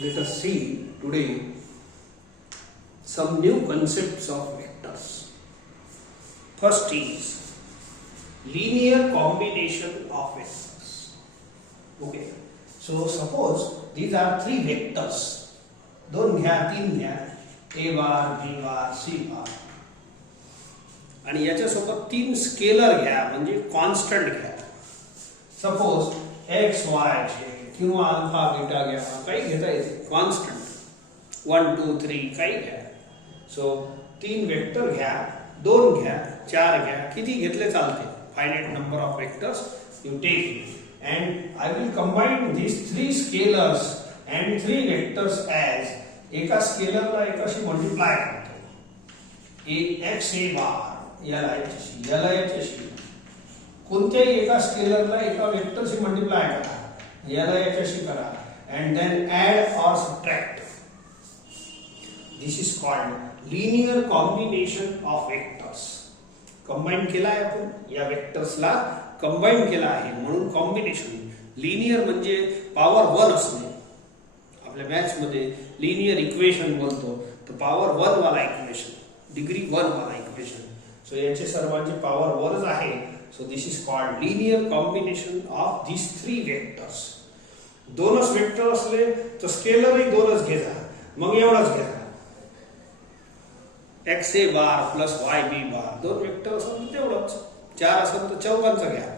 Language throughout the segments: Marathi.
let us see today some new concepts of vectors. First is linear combination of vectors. Okay, so suppose these are three vectors. दोन घ्या, तीन घ्या, a bar, b bar, c बार, आणि याच्यासोबत तीन स्केलर घ्या म्हणजे कॉन्स्टंट घ्या. सपोज x y z किंवा अल्फा बीटा घ्या, काही घेता येते कॉन्स्टंट 1 2 3 काही घ्या. सो तीन वेक्टर घ्या, दोन घ्या, चार घ्या, किती घेतले चालते. Finite number of vectors you take and I will combine these three scalars and three vectors as एका स्केलरला एकाशी मल्टिप्लाय करतो. x a बार याला याच्याशी, याला याच्याशी, कोणत्याही एका स्केलरला एका वेक्टरशी मल्टिप्लाय करा, याला याच्याशी करा, and then add or subtract. This is called linear combination of vectors. Combine केला आहे आपण या वेक्टर्सला कंबाईन केला आहे म्हणून कॉम्बिनेशन. लिनियर म्हणजे पॉवर 1 असणे. आपल्या मॅथ्स मध्ये लिनियर इक्वेशन बोलतो तर पॉवर 1 वाला इक्वेशन, डिग्री 1 वाला इक्वेशन. सो याचे सर्वांचे पॉवर 1 आहे. So this is called linear combination of this three vectors. दोनच वेक्टर असले तर स्केलरही दोनच घ्या, मग एवढाच घ्या. x a bar plus y b बार, दोन वेक्टर असेल तर तेवढंच. चार असेल तर चौघांचं घ्या.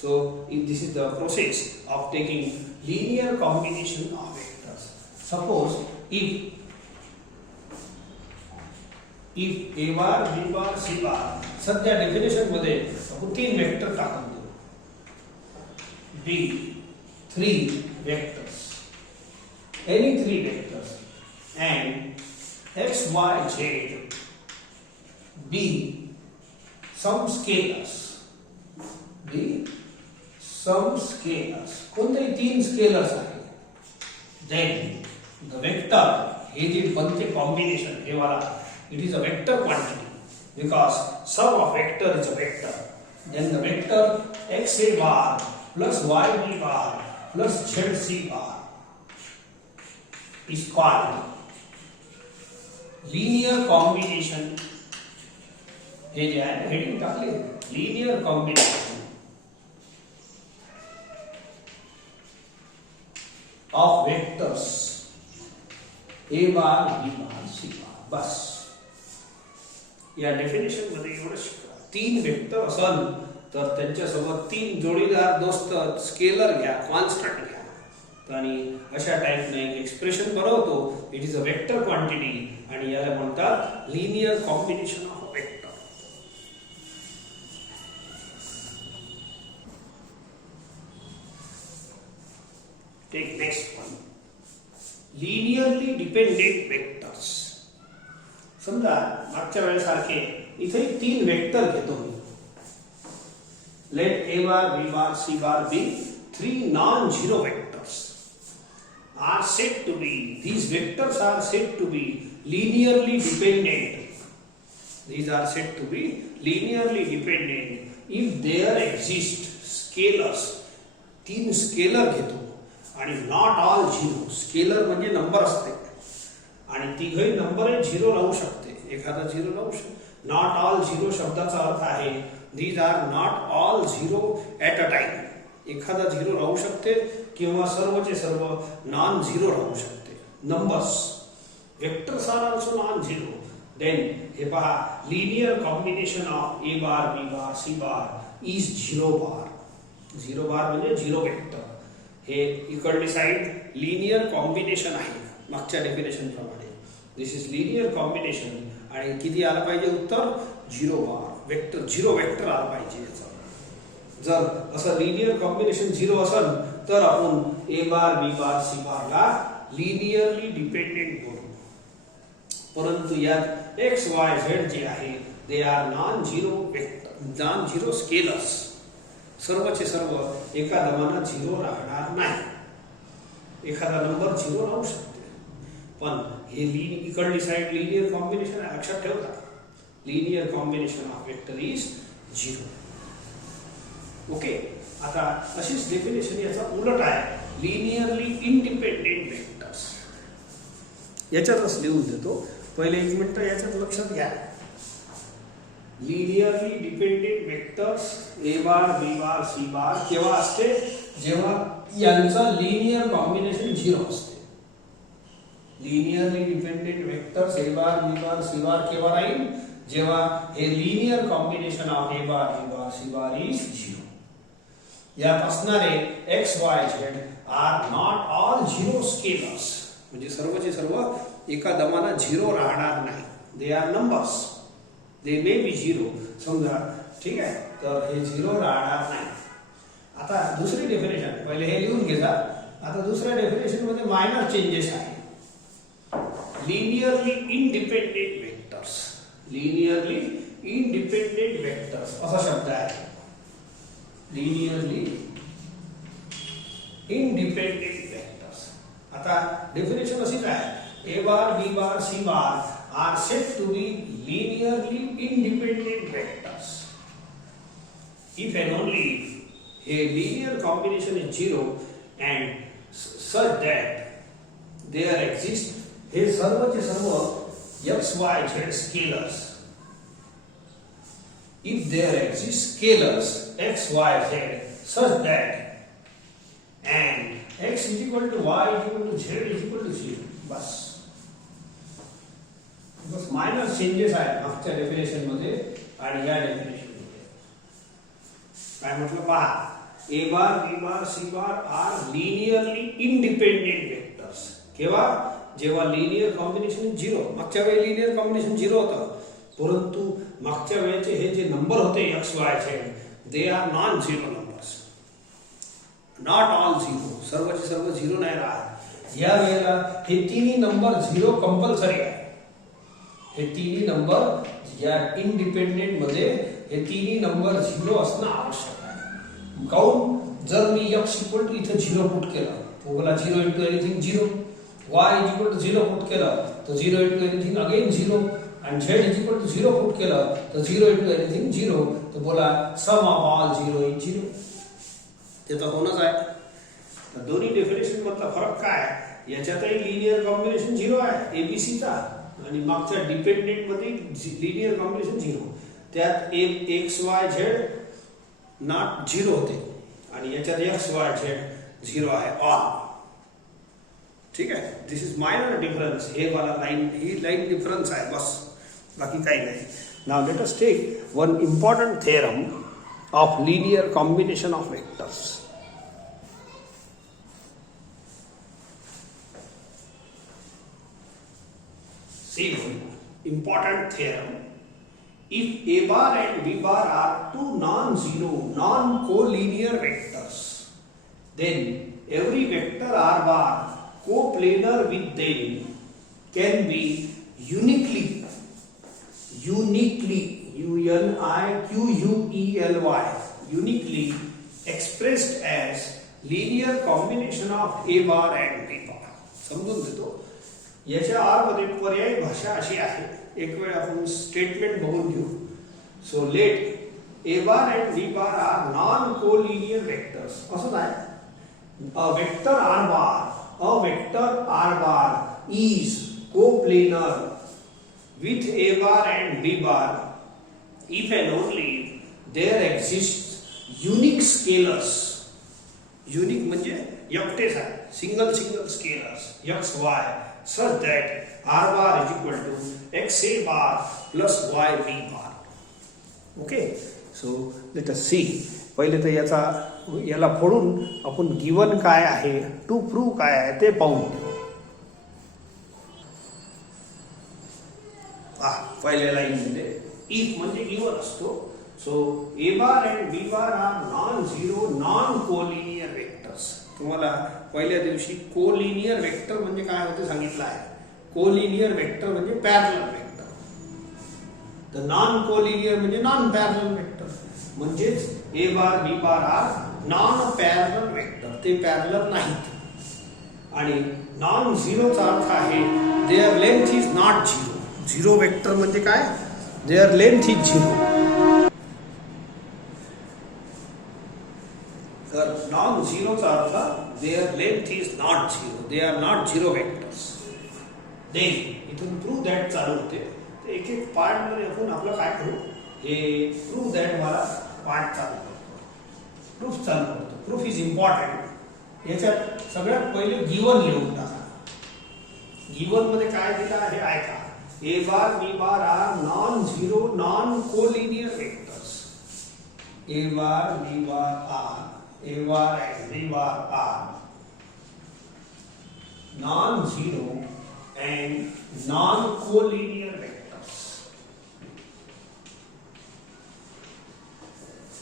So this is the process of taking linear combination of vectors. Suppose if a bar b bar c बार, सध्या डेफिनेशन मध्ये आपण तीन वेक्टर टाकून देऊ. b 3 vectors, any 3 vectors, and x y z be some scalars, be some scalars, कोणतेही तीन स्केलर्स आहेत. then the vector हे जे बनते कॉम्बिनेशन हे वाला, it is a vector quantity because sum of vector is a vector. then the vector x a bar plus y b bar plus z c bar is called linear combination. हे जे आहे हेडिंग टाकले, linear combination of vectors a bar b bar c bar. बस या डेफिनेशन मध्ये एवढं शिका. तीन वेक्टर असेल तर त्यांच्यासोबत तीन जोडीदार दोस्त स्केलर घ्या, कॉन्स्टंट घ्या, आणि अशा टाइपने एक एक्सप्रेशन बनवतो. It is a vector quantity आणि याला म्हणतात linear combination of vector. Take next one, linearly dependent vectors. समजा मागच्या वेळेसारखे इथे तीन वेक्टर घेतो मी. let a bar b bar c bar be three non-zero vectors are said to be, these vectors are said to be linearly dependent. These are said to be linearly dependent if there exist scalars. तीन स्केलर घेतो आणि not all zero. स्केलर म्हणजे नंबर असते आणि तिघही नंबर झिरो राहू शकते, एखादा झिरो राहू शकते. not all zero शब्दाचा अर्थ आहे these are not all zero at a time. एखादा झिरो राहू शकते किंवा सर्वचे सर्व नॉन झिरो राहू शकते. Numbers vectors are also non zero. Then हे पहा, linear combination of a bar b bar c bar is 0 bar. 0 bar म्हणजे झिरो वेक्टर. हे इकडली साइड लिनियर कॉम्बिनेशन आहे मागच्या डेफिनेशन प्रमाणे. दिस इज लिनियर कॉम्बिनेशन आणि किती आलं पाहिजे उत्तर 0 बार. वेक्टर 0 वेक्टर आला पाहिजे याचा. जर असं लिनियर कॉम्बिनेशन 0 असेल तर आपण a bar b bar c बार ला लिनियरली डिपेंडेंट बोलू. परंतु यात x y z जे आहे they are non zero vector, non zero scalars. सर्वचे सर्व एका दमानं 0 राहणार नाही. एखादा नंबर 0 राहू शकते, पण हे इकडली साइड लिनियर कॉम्बिनेशन आहे, लक्षात ठेवता. Linear combination of vector is 0. Okay, आता अशीच डेफिनेशन याचा उलट आहे, लिनियरली इंडिपेंडेंट वेक्टर्स. याच्यातच लिहून देतो. पहिले 1 मिनिट याच्यात लक्षात घ्या. Linearly dependent vectors A bar B bar C bar केव्हा असते? जेव्हा यांचा लिनियर कॉम्बिनेशन 0 असते. Linearly dependent vectors A bar B bar C bar केव्हा राहील? जेव्हा हे linear combination of A bar B bar C bar is 0. यात असणारे X Y Z are not all zero scalars, म्हणजे सर्वचे सर्व एका दमाना 0 राहणार नाही. They are numbers, they may be 0 समजा, ठीक आहे. तर हे 0 राहणार नाही. आता दुसरी डेफिनेशन, पहिले हे लिहून घे जा. आता दुसऱ्या डेफिनेशन मध्ये मायनर चेंजेस आहे. Linearly independent vectors, linearly independent vectors असा शब्द आहे. Linearly independent vectors. आता डेफिनेशन अशीच आहे. A bar B bar C bar are said to be linearly independent vectors if and only if a linear combination is 0 and such that there exist हे सर्वचे सर्व x y z scalars. If there exist scalars x y z such that and x is equal to y is equal to z is equal to 0, bus bus minor changes आहेत मागच्या डेफिनेशन मध्ये आणि या डेफिनेशन मध्ये. काय म्हटलं पहा, ए बार बी बार सी बार आर लिनियरली इंडिपेंडेंट वेक्टर्स. केव्हा? जेव्हा लिनियर कॉम्बिनेशन 0. मागच्या वेळी लिनियर कॉम्बिनेशन 0 होतं, परंतु मागच्या वेळेचे हे जे नंबर होते x Y Z, they are non zero numbers, not all 0. सर्वचे सर्व 0 नाही राहत. या वेळेला हे तिन्ही नंबर 0 कंपल्सरी आहे. हे तिन्ही नंबर या इंडिपेंडेंट मध्ये हे तिन्ही नंबर 0 असणं आवश्यक आहे. काऊन? जर मी x इक्वल टू इथे 0 पुट केलं तो बोला 0 into anything 0, y is equal to 0 put केलं तर 0 इंटू एनिथिंग अगेन 0, आणि z is equal to 0 put केलं तर 0 इंटू एनिथिंग 0, तर बोला सम ऑफ ऑल 0 इज 0. ते तर होणंच आहे. तर दोन्ही डेफिनेशन मधला फरक काय? याच्यातही लिनियर कॉम्बिनेशन 0 आहे एबीसी चा, आणि मागच्या डिपेंडेंट मध्ये लिनियर कॉम्बिनेशन 0. त्यात एक्स वाय झेड नॉट 0 होते आणि याच्यात एक्स वाय झेड 0 आहे ऑल. ठीक आहे. दिस इज मायनर डिफरन्स. हे वाला लाईन, ही लाईन डिफरन्स आहे बस, बाकी काही नाही. Now let us take one important theorem of linear combination of vectors. See one important theorem. If a bar and b bar are two non-zero, non-collinear vectors, then every vector r bar coplanar with them can be uniquely uniquely expressed as linear combination of a bar and b bar. समजून देतो. याच्या आर मध्ये पर्यायी भाषा अशी आहे. एक वेळ आपण स्टेटमेंट बघून घेऊ. So let A bar and B bar are non collinear vectors. असं आहे. A vector R bar is coplanar with A bar and B bar if and only there exist unique scalars. Unique म्हणजे एकटेच आहे, single scalars X Y, such that r bar is equal to x a bar plus y b bar. Okay, so let us see. पहिले तर याला फोडून आपण गिवन काय आहे, टू प्रूव्ह काय आहे ते पाहून घेऊ. पहिल्या लाईन मध्ये इफ म्हणजे गिवन असतो. So A bar and B bar are non zero non collinear vectors. तुम्हाला पहिल्या दिवशी कोलिनियर वेक्टर म्हणजे काय होते सांगितलं आहे. कोलिनियर वेक्टर म्हणजे पॅरलल वेक्टर. तर नॉन कोलिनियर म्हणजे नॉन पॅरलल वेक्टर. म्हणजेच A bar B bar are non parallel vector, ते पॅरलल नाहीत. आणि नॉन झिरोचा अर्थ आहे their length is not zero. Zero vector म्हणजे काय? Their length is zero. तर नॉन झिरोचा अर्थ their length is not zero. They are not zero vectors. Then इथून प्रूव्ह दॅट चालू होते. तर एक एक पार्ट मध्ये आपण आपलं काय करू, हे प्रूव्ह दॅट मला पार्ट चालू करतो, प्रूफ चालू करतो. Proof is important. याच्यात सगळ्यात पहिले गिवन लिहून टाका. गिवन मध्ये काय दिलं आहे ऐका. A bar B bar are non zero non collinear vectors. A bar B bar are, A bar and B bar are non zero and non-collinear vectors.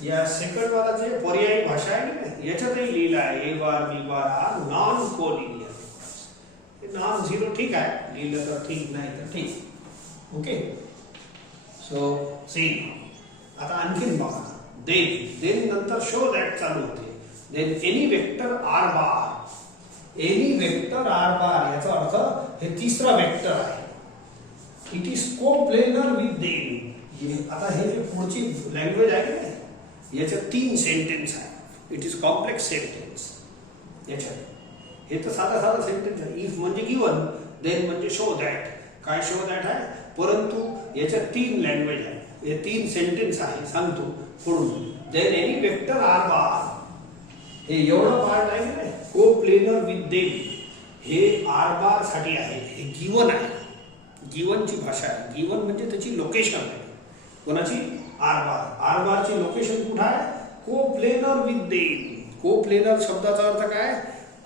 या सेकंड वाला जे पर्यायी भाषा आहे ना, याच्यातही लिहिलं आहे A bar B bar are non collinear vectors. Non zero ठीक आहे, लिहिलं तर ठीक, नाही तर ठीक. ओके. सो सी आता आणखीन बघा. देन नंतर शो दॅट चालू होते. Then any vector R bar, any vector R bar याचा अर्थ हे तिसरा वेक्टर आहे. It is coplanar with them. आता हे जे पुढची लँग्वेज आहे ना, याच्यात 3 सेंटेन्स आहे. It is complex sentence. याच्यात हे तर साधा साधा सेंटेन्स आहे. इफ म्हणजे गिवन, देन म्हणजे शो दॅट. काय शो दॅट आहे, परंतु याच्यात 3 लँग्वेज आहे. हे 3 सेंटेन्स आहे. सांगतो पुढून. Then any vector R bar, हे एवढं पार्ट आहे ना कोप्लेनर विथ देम, हे आर बार साठी आहे. हे गिवन आहे. गिवनची भाषा आहे. गिवन म्हणजे त्याची लोकेशन आहे. कोणाची, आर बार. आर बारची लोकेशन कुठे आहे, कोप्लेनर विथ देम. कोप्लेनर शब्दाचा अर्थ काय,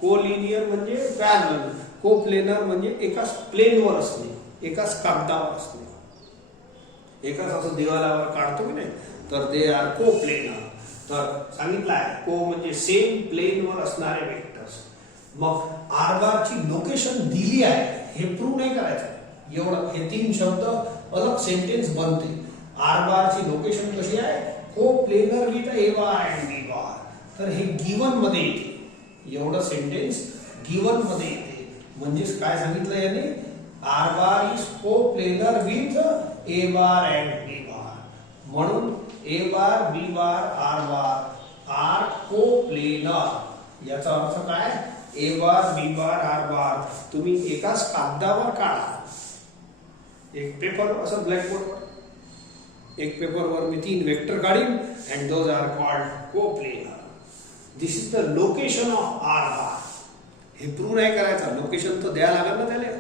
कोलिनियर म्हणजे पॅरलल, कोप्लेनर म्हणजे एकाच प्लेनवर असणे, एकाच कागदावर असणे. एकाच असं दिवालावर काढतो की नाही, तर दे आर कोप्लेनर. तर सांगितलं आहे को म्हणजे सेम प्लेनवर असणारे वेक्टर्स. मग आर बारची लोकेशन दिली आहे, हे प्रूव्ह नाही करायचं. एवढं हे 3 शब्द अलग सेंटेन्स बनते. आर बारची लोकेशन कशी आहे, coplanar with A bar and B bar. तर हे गिवन मध्ये येते. एवढं सेंटेन्स गिवन मध्ये येते. म्हणजेच काय सांगितलं याने, R bar is coplanar with A bar and B bar. म्हणून A bar B bar R bar are coplanar. याचा अर्थ काय, ए बार बी बार आर बार तुम्ही एकाच कागदावर काढा. एक पेपर असं ब्लॅकबोर्डवर, एक पेपरवर मी 3 वेक्टर काढीन and those are called coplanar. This is the location of R bar. हे प्रूव्ह नाही करायचं, लोकेशन तर द्यायला लागेल ना त्याला,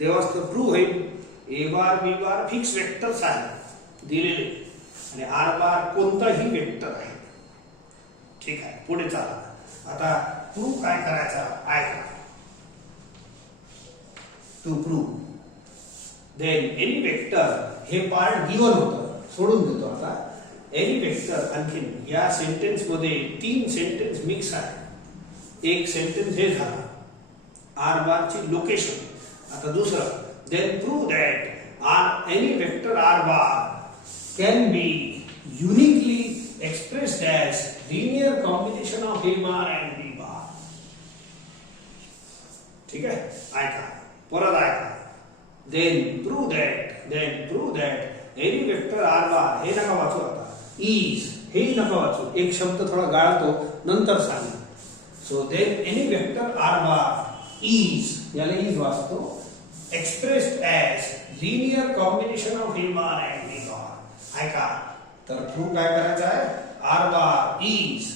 तेव्हाच तर प्रूव्ह होईल. ए बार बी बार फिक्स वेक्टर्स आहे दिलेले, आणि आर बार कोणताही वेक्टर आहे. ठीक आहे, पुढे चला. आता प्रूव्ह काय करायचं ऐका. To prove then any vector, हे पार्ट गिवन होतं, सोडून देतो. आता एनी वेक्टर, आणखीन या सेंटेन्स मध्ये 3 सेंटेन्स मिक्स आहे. एक सेंटेन्स हे झालं आर बारची लोकेशन. आता दुसरं, then prove that R any vector R bar can be uniquely expressed as linear combination of a bar and b bar. ठीक आहे, ऐका परत ऐका. then prove that any vector r bar, हे नका वाचू आता, is हे नका वाचू, एक शब्द थोडा गाळतो नंतर सांग. so then any vector r bar is, याला is वाचतो, expressed as linear combination of a bar and b bar. ऐका, तर प्रूव्ह काय करायचं आहे, R bar is,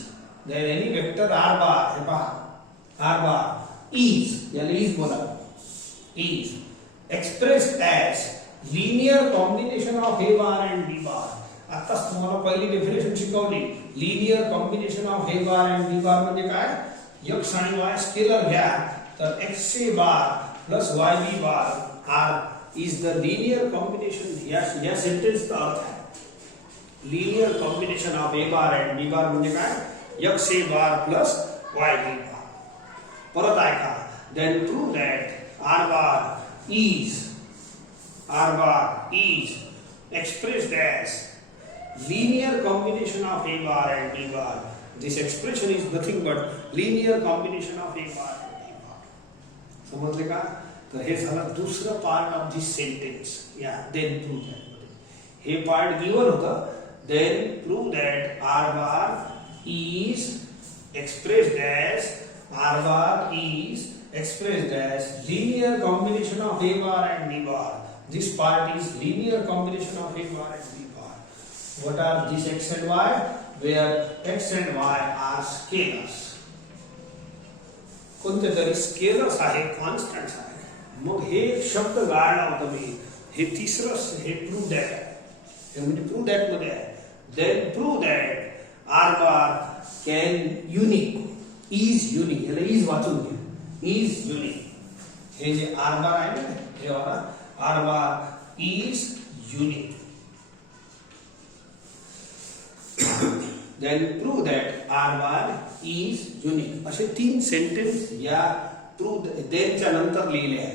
then any vector R bar, हे पहा आर बार इज, याला इज बोला, is expressed as linear combination of A bar and B bar. आताच तुम्हाला पहिली डेफिनेशन शिकवली. Linear combination of A bar and B bar म्हणजे काय, एक्स आणि वाय स्केलर घ्या, तर X A bar plus Y B bar R is the linear combination. या सेंटेन्सचा अर्थ आहे linear combination of A bar and B bar म्हणजे काय, X A bar plus Y B bar. परत ऐका, then prove that R bar is expressed as linear combination of a bar and b bar. This expression is nothing but linear combination of a bar and b bar. समजले का? तर हे झालं दुसरं पार्ट ऑफ दिस सेंटेन्स. या देन प्रूव्ह दॅट, हे पार्ट गिवन होतं. Then prove that R bar is expressed as r bar is expressed as linear combination of a bar and b bar. This part is linear combination of a bar and b bar. What are these x and y? Where x and y are scalars. कोणते तरी स्केलर्स आहे, कॉन्स्टंट्स आहे. मग हे शब्द गाळला होता मी. हे तिसरं हे प्रूव्ह दॅट आहे. हे म्हणजे प्रूव्ह दॅट मध्ये आहे. Then prove that R bar can unique is unique. याला इज वाचून घ्या. Is unique. हे जे आर बार आहे ना, हे वाला R bar is unique. Then prove that R bar is unique. असे 3 सेंटेन्स या प्रूव्ह देनच्या नंतर लिहिले आहे.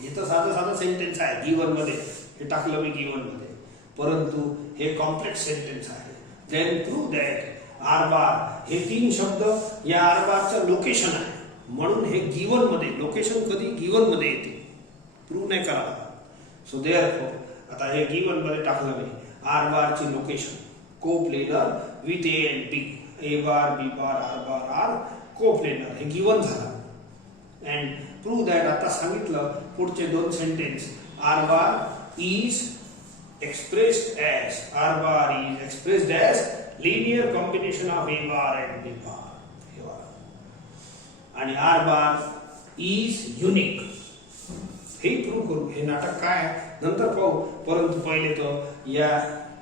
हे तर साधं सेंटेन्स आहे गिवन मध्ये. हे टाकलं मी गिवन मध्ये, परंतु हे कॉम्प्लेक्स सेंटेन्स आहे. Then prove that R bar हे 3 शब्द या आर बारचं लोकेशन आहे. म्हणून हे गिवन मध्ये, लोकेशन कधी गिवन मध्ये येते, प्रूव्ह नाही करावा. सो देअरफॉर आता हे गिवन मध्ये टाकलं मी आर बारची location coplanar with A and B. A bar B bar R bar are coplanar. हे गिवन झालं. अँड प्रूव्ह दॅट आता सांगितलं पुढचे 2 sentence. R bar is expressed as, R bar is expressed as linear combination of A bar and B bar. हे बघा. आणि आर बार इज युनिक. हे प्रूव्ह करू. हे नाटक काय नंतर पाहू, परंतु पहिले तर या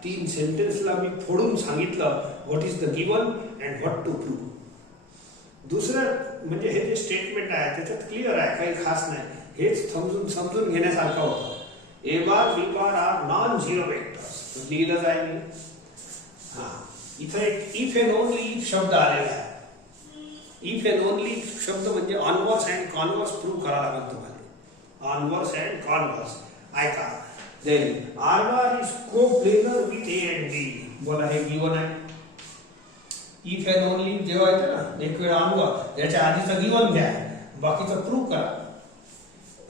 3 सेंटेन्सला मी फोडून सांगितलं what is the given and what to prove. दुसरं म्हणजे हे जे स्टेटमेंट आहे त्याच्यात क्लिअर आहे, काही खास नाही. हेच समजून घेण्यासारखं होतं. A bar B bar are non zero vectors. लिहिलं जाईल मी. इथे एक इफ एंड ओनली इफ शब्द आलेला आहे. इफ एंड ओनली शब्द म्हणजे ऑनवर्स अँड कॉन्वर्स प्रूव्ह करावा लागेल तुम्हाला. ऑनवर्स अँड कॉन्वर्स. ऐका. Then R bar is coplanar with A and B. बोला हे गिवन आहे. इफ एंड ओनली जेव्हा येतं ना एक वेळ ऑनवर्स, याच्या आधीचं गिवन घ्या, बाकीचं प्रूव्ह करा.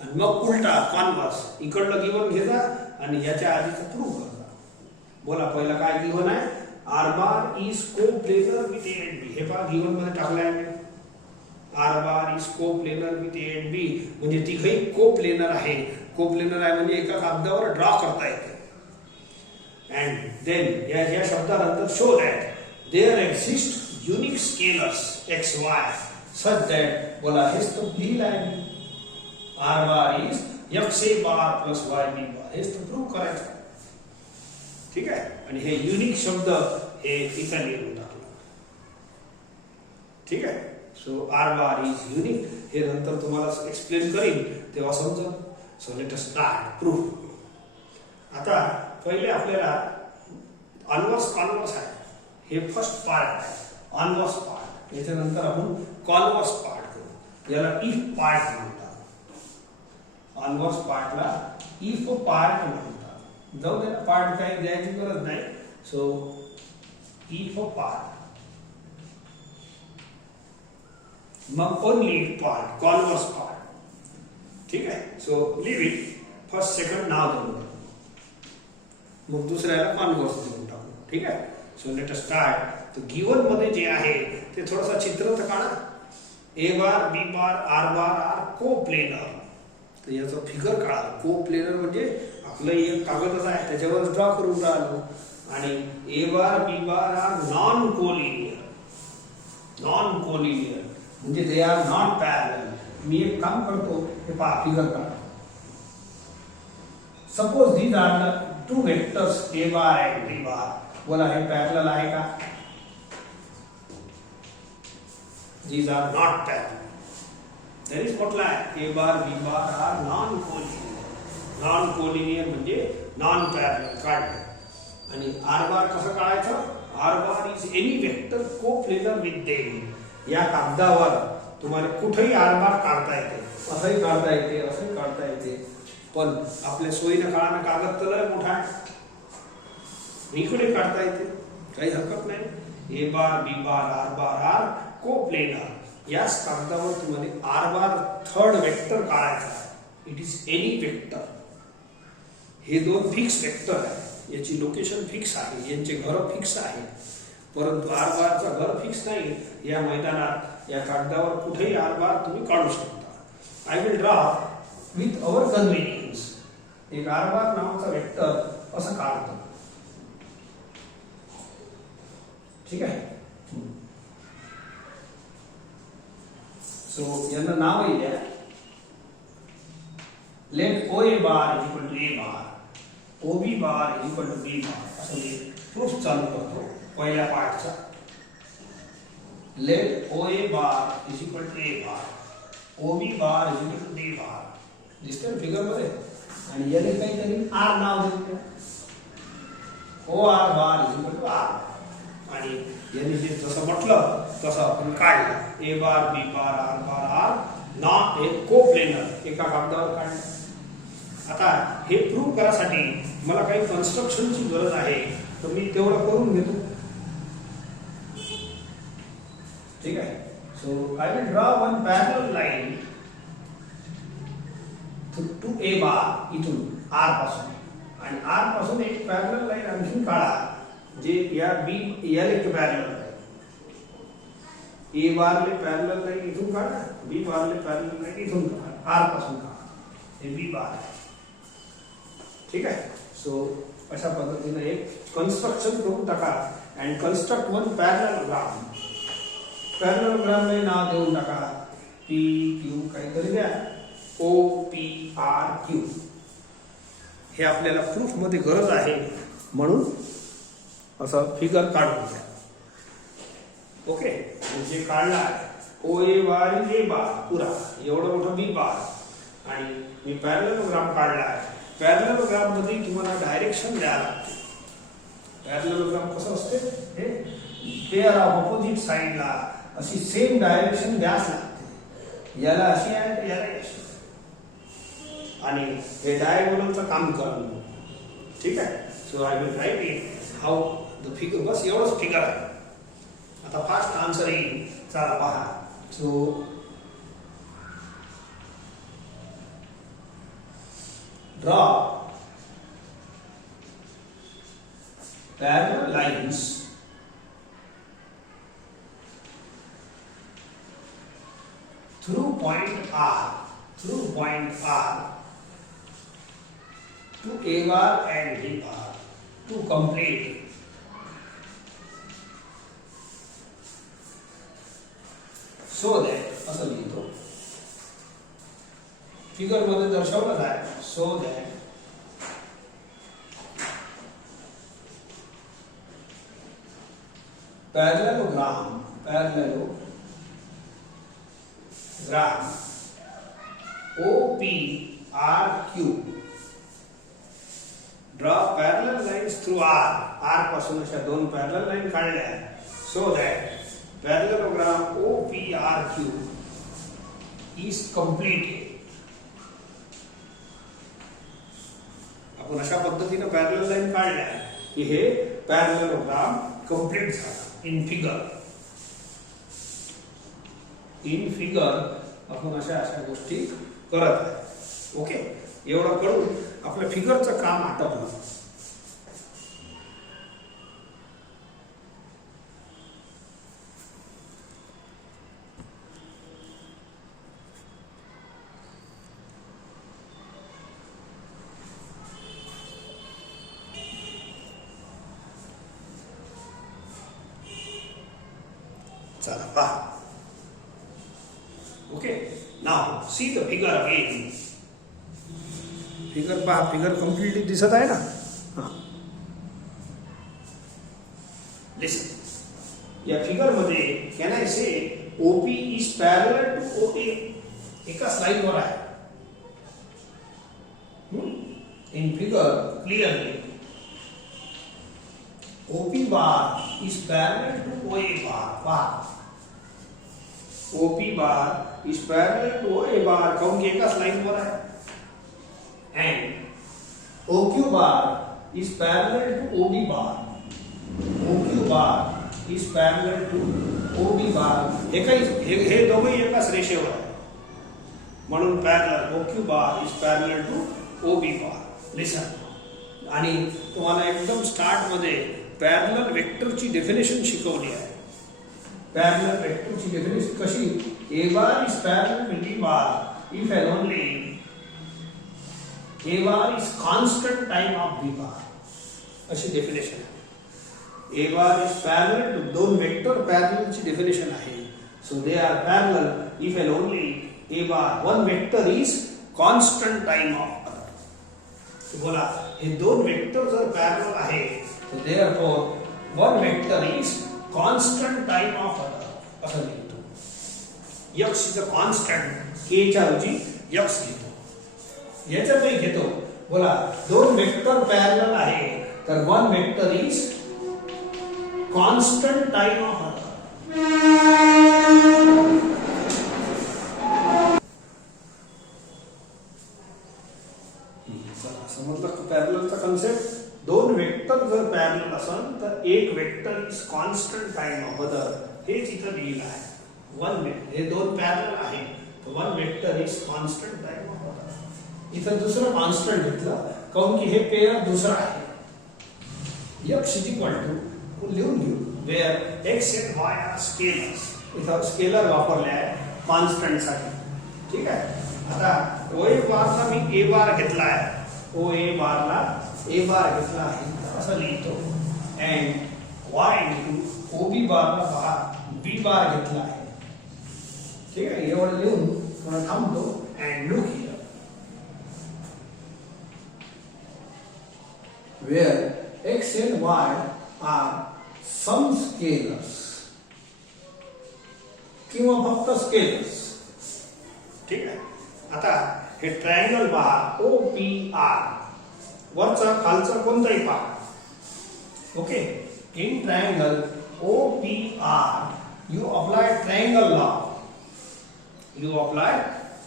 आणि मग उलटा कॉन्वर्स, इकडलं गिवन घ्या आणि याच्या आधीचं प्रूव्ह करा. बोला पहिला काय गिवन आहे? R bar is coplanar with A and B. हे पहा गिवन मध्ये टाकलं आहे. R bar is coplanar with A and B म्हणजे तिघही कोप्लेनर आहे. कोप्लेनर आहे म्हणजे एका कागदावर ड्रॉ करता येते. अँड देन या शब्दानंतर show that there exist unique scalars X Y such that. बोला हेच तर लिहिलं आहे. R bar is X A bar plus Y B bar. हेच तर प्रूव्ह करायचं. ठीक आहे. आणि हे युनिक शब्द हे इथं लिहून टाकलं. ठीक आहे. So R bar is unique. हे नंतर तुम्हाला एक्सप्लेन करीन तेव्हा समजेल. So let us start proof. आता पहिले आपल्याला अनवर्स कॉन्वर्स आहे. हे फर्स्ट पार्ट आहे अनवर्स पार्ट. याच्यानंतर आपण कॉन्वर्स पार्ट करू. याला इफ पार्ट म्हणतात. अनवर्स पार्टला इफ पार्ट म्हणतात. जाऊ दे, पार्ट काही द्यायची गरज नाही. सो इफ पार्ट, मग only if part, converse part. ठीक आहे. So leave it. First second नाव देऊन टाकू, मग दुसऱ्याला कॉन्वर्स देऊन टाकू. ठीक आहे. So let us start. तर गिवन मध्ये जे आहे ते थोडंसं चित्र तर काढा. A bar B bar R bar are coplanar. तर याचं फिगर काढा. कोप्लेनर म्हणजे आपलं एक कागदच आहे त्याच्यावर ड्रॉ करून राहिलो. आणि A bar B bar are non collinear. Non collinear म्हणजे दे आर नॉट पॅरलल. मी एक काम करतो, हे पहा फिगर काढा. Suppose these are the 2 vectors A bar and B bar. बोला हे पॅरलल आहे का? These are not parallel. That is म्हटलं आहे A bar B bar are non collinear. Non collinear म्हणजे नॉन पॅरलल काढलं. आणि आर बार कसं काढायचं? R bar is any vector coplanar with them. या कागदावर तुम्हाला कुठेही आर बार काढता येते. असंही काढता येते, असंही काढता येते. पण आपल्या सोयीनं काढायला कागद तर लय मोठा आहे. इकडे काढता येते, काही हरकत नाही. A bar B bar R bar are coplanar. याच कागदावर तुम्हाला आर बार थर्ड वेक्टर काढायचा आहे. It is any vector. हे 2 फिक्स वेक्टर आहे. याची लोकेशन फिक्स आहे, यांचे घर फिक्स आहे. परंतु आर बारचा घर फिक्स नाही. या मैदानात या कागदावर कुठेही आर बार तुम्ही काढू शकता. I will draw with our convenience. एक r बार नावाचा वेक्टर असं काढतो. ठीक आहे. सो यांना नाव आहे द्या. Let OA bar is equal to A bar, OB bar is equal to B bar. असं मी प्रूफ चालू करतो पहिल्या पार्टचा. Let OA bar is equal to A bar, OB bar is equal to B bar. दिसतंय फिगर मध्ये. आणि याने काहीतरी R नाव देतो. OR bar is equal to R. आणि याने जे जसं म्हटलं तसं आपण काढलं. A bar, B bar, R bar, R ना एक कोप्लेनर एका कागदावर काढलं. आता हे प्रूव्ह करासाठी मला काही कन्स्ट्रक्शनची गरज आहे, तर मी तेवढं करून घेतो. ठीक आहे. So I will draw one parallel line to A bar इथून आर पासून, आणि आर पासून एक पॅरलल लाईन आणखी काढा जे या बी याला एक पॅरलल आहे. ए बारले पॅरलल लाईन इथून काढा, बी बारले पॅरलल लाईन इथून काढा, आर पासून काढा. हे बी बार आहे. ठीक आहे. सो अशा पद्धतीने एक कन्स्ट्रक्शन करून टाका अँड कन्स्ट्रक्ट वन पॅरललोग्राम. पॅरललोग्रामला नाव देऊन टाका पी क्यू काहीतरी द्या. O P R Q. हे आपल्याला प्रूफ मध्ये गरज आहे म्हणून असं फिगर काढून द्या. ओके. जे काढला आहे ओ ए बार ए बार पुरा एवढं मोठं बी बार आणि मी पॅरललोग्राम काढला आहे. पॅरललोग्राम मध्ये तुम्हाला डायरेक्शन द्यायला लागते. पॅरललोग्राम कसं असते, हे पेअर ऑफ ऑपोजिट साइडला अशी सेम डायरेक्शन द्यास लागते. याला अशी आहे तर याला अशी, आणि हे डायगोनलचं काम करणं. ठीक आहे. So I will write it how the figure. बस एवढंच फिगर आहे. आता फास्ट आन्सर येईल. चला पहा. So draw parallel lines through point R to A bar and B bar to complete so that असं लिहितो. फिगर मध्ये दर्शवलं आहे. So that parallelogram O P R Q draw parallel lines through R. R पासून अशा दोन पॅरलल लाईन काढल्या. So that parallelogram O P R Q is completed. आपण अशा पद्धतीने पॅरलल लाईन काढल्या की हे पॅरललोग्राम कंप्लीट झाला. इन फिगर आपण अशा गोष्टी करत आहे. ओके. एवढं करून आपल्या फिगरचं काम आटपलं. चला पहा. Okay. Now see the figure again. Figure पहा. फिगर कम्प्लीटली दिसत आहे ना. हा. लिसन. या फिगर मध्ये can I say OP is parallel to OA. एकाच लाईन वर आहे. In figure clearly OP bar is parallel to OA bar. OP bar is parallel to OA bar. काउन की एकाच लाइन वर आहे. And OQ bar is parallel to OB bar. OQ bar is parallel to OB bar. हे दोघे एकाच रेषेवर आहे. म्हणून parallel OQ bar is parallel to OB bar. लिसन. आणि तुम्हाला एकदम स्टार्ट मध्ये पॅरलल वेक्टरची डेफिनेशन शिकवली आहे. पॅरलल वेक्टरची डेफिनेशन कशी? A bar is parallel to B bar if and only A bar is constant time of B bar. अशी डेफिनेशन आहे. A bar is parallel to दोन वेक्टर पॅरलल ची डेफिनेशन आहे. So they are parallel if and only A bar one vector is constant time of other. तो बोला हे दोन वेक्टर जर पॅरलल आहे तो therefore one vector is constant time of other असं लिहितो. x is a constant, k च्या ऐवजी x घेतो. याच्यात काही घेतो बोला दोन वेक्टर पॅरलल आहे तर one vector is constant time of other. समजलं पॅरललचा कन्सेप्ट. दोन वेक्टर जर पॅरलल असेल तर एक vector is constant time of other हेच इथं लिहिलं आहे. वन वेक्टर हे दोन पॅरलल आहे तर one vector is constant time of other. इथं दुसरं कॉन्स्टंट घेतलं काऊन की हे पेयर दुसरं आहे. x is equal to लिहून घेऊ where x and y are scalars. इथं स्केलर वापरले आहे कॉन्स्टंट साठी. ठीक आहे. आता ओ ए बारला मी a बार घेतला आहे. ओ ए बारला a बार घेतला आहे असं लिहितो. And y into O B बारला b बार घेतला आहे. ठीक आहे. एवढं लिहून थोडं थांबतो. And look here where x and y are some scalars किंवा फक्त स्केलर्स. ठीक आहे. आता हे ट्रायंगल पहा OPR वरचा खालचा कोणताही पहा. Okay. In triangle OPR you apply triangle law. You apply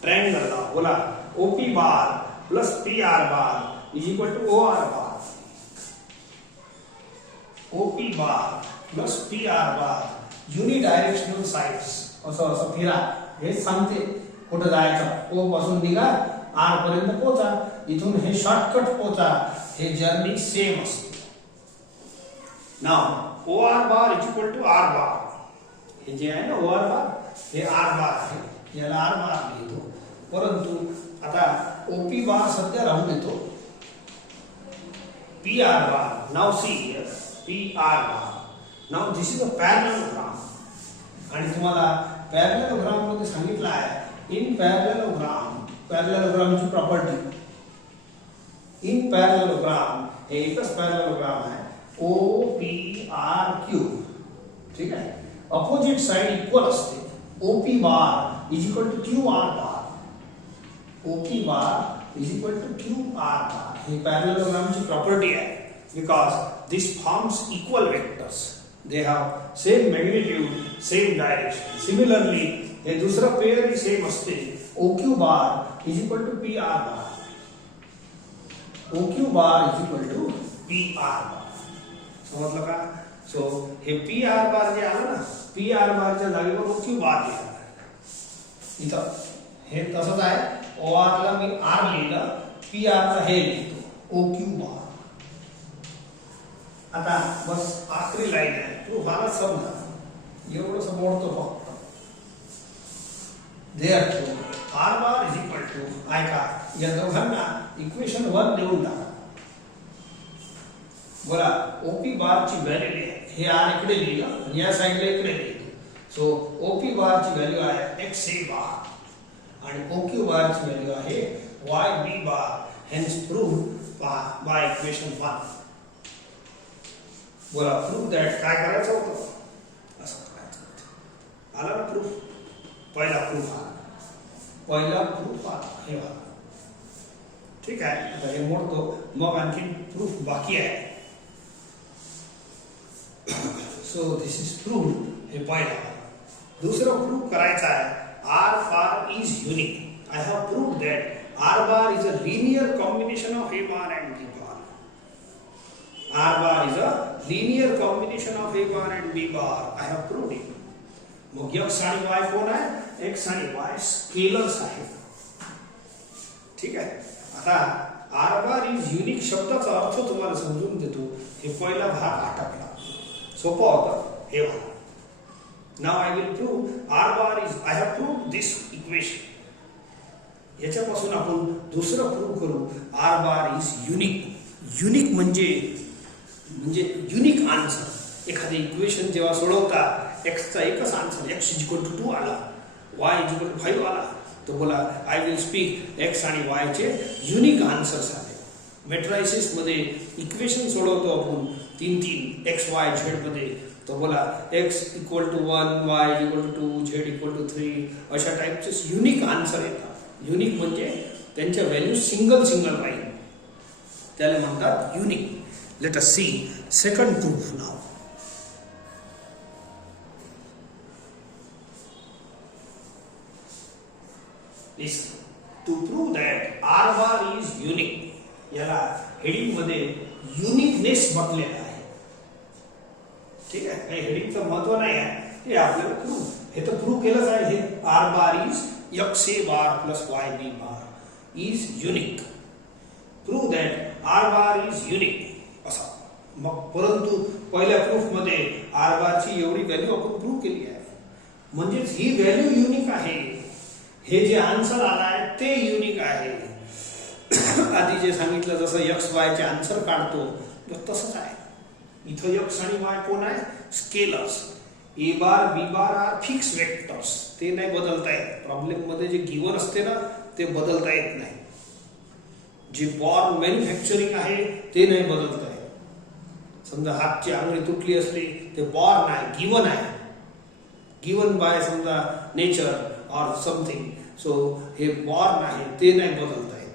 triangle law. बोला OP bar plus PR bar is equal to OR bar. OP bar plus PR bar unidirectional sides. असं असं फिरा हे सांगते कुठं जायचं. O पासून निघा R पर्यंत पोहोचा. इथून हे शॉर्टकट पोहोचा. हे जर्नी सेम असते. Now OR bar is equal to R bar. हे जे आहे ना OR bar हे R bar आहे. याला R bar लिहितो. परंतु आता OP bar सध्या राहून देतो. PR bar now see here PR bar. Now this is a parallelogram. आणि तुम्हाला पॅरलेलोग्राम मध्ये सांगितलं आहे इन पॅरलेलोग्रामची प्रॉपर्टी. इन पॅरलेलोग्राम हे एकच पॅरलेलोग्राम आहे OPRQ. ठीक आहे. अपोजिट साइड इक्वल असते. OP bar is equal to QR bar. OP bar is equal to QR bar. हे पॅरलेलोग्रामची प्रॉपर्टी आहे. Because this forms equal vectors. They have same magnitude, same direction. Similarly, हे दूसरा पेयर ही सेम असते. OQ bar is equal to PR bar. OQ bar is equal to PR bar. समजलं का? So हे PR bar जे आलं ना PR bar च्या जागेवर OQ bar लिहिलं. इथं हे तसंच आहे. OR ला मी R लिहिलं. PR ला हे लिहितो OQ bar. आता बस आखरी लाइन है. प्रूफ आला समजा. एवढंच मोडतो फक्त. Therefore R bar is equal to ऐका या दोघांना इक्वेशन 1 देऊन टाका. बोला OP बार ची व्हॅल्यू हे R इकडे लिहिलं आणि या साइडला इकडे लिहितो. सो OP बार ची व्हॅल्यू आहे XA बार आणि OQ बार ची व्हॅल्यू आहे YB bar. Hence proof by equation 1. बोला प्रूफ दॅट काय करायचं होतं असं करायचं. आला ना प्रूफ. पहिला प्रूफ आला. हे आला. ठीक आहे. आता हे मोडतो. मग आणखी प्रूफ बाकी आहे. So this is proof. हे पहिला. दुसरं प्रूफ करायचं आहे R bar is unique. I have proved that R bar is a linear combination of A bar and B bar. R bar is a linear combination of A bar and B bar. I have proved it. मग x आणि y कोण आहे? x आणि y स्केलर्स आहेत. ठीक आहे. आता R bar is unique शब्दाचा अर्थ तुम्हाला समजून देतो. हे पहिला भाग आटपला. सोपा होता हे भाग. Now I will prove R bar is. I have proved this equation. याच्यापासून आपण दुसरं प्रूव्ह करू, R bar is unique. Unique म्हणजे युनिक आन्सर. एखादे इक्वेशन जेव्हा सोडवता, एक्सचा एकच answer, X is equal to 2 आला, वाय इज इक्वल टू 5 आला, तो बोला आय विल स्पीक एक्स आणि वायचे युनिक आन्सर्स आले. मॅट्रायसिसमध्ये इक्वेशन सोडवतो आपण 3 एक्स वाय झेड मध्ये, तो बोला X equal to 1, Y equal to 2, Z equal to 3, अशा टाईपचे युनिक आन्सर येतात. युनिक म्हणजे त्यांच्या व्हॅल्यू सिंगल राहील, त्याला म्हणतात unique. Let us see second proof नाव. Listen, to prove that R bar is unique, याला हेडिंग मध्ये युनिकनेस म्हटलेला आहे. ठीक आहे, काही हेडिंगचं महत्व नाही आहे, हे आपल्याला प्रूव्ह, हे तर प्रूव्ह केलंच आहे. हे R bar is x a bar plus y b bar is unique. Prove that R bar is unique असा. मग परंतु पहिल्या प्रूफ मध्ये R bar ची एवढी व्हॅल्यू आपण प्रूव्ह केली आहे, म्हणजेच ही व्हॅल्यू युनिक आहे. हे जे आन्सर आलाय ते युनिक आहे. आधी जे सांगितलं जसं एक्स वाय चे आन्सर काढतो तसंच आहे. इथं एक्स आणि वाय कोण आहे? Scalars. A bar B bar are fix vectors, ते नाही बदलता येत. प्रॉब्लेम मध्ये जे गिवन असते ना ते बदलता येत नाही. जे बॉर्न मॅन्युफॅक्चरिंग आहे ते नाही बदलता येत. समजा हातची आंगळी तुटली असली ते बॉर्न आहे, गिवन आहे, गिवन बाय समजा नेचर और समथिंग. सो हे बॉर्न आहे, ते नाही बदलता येत.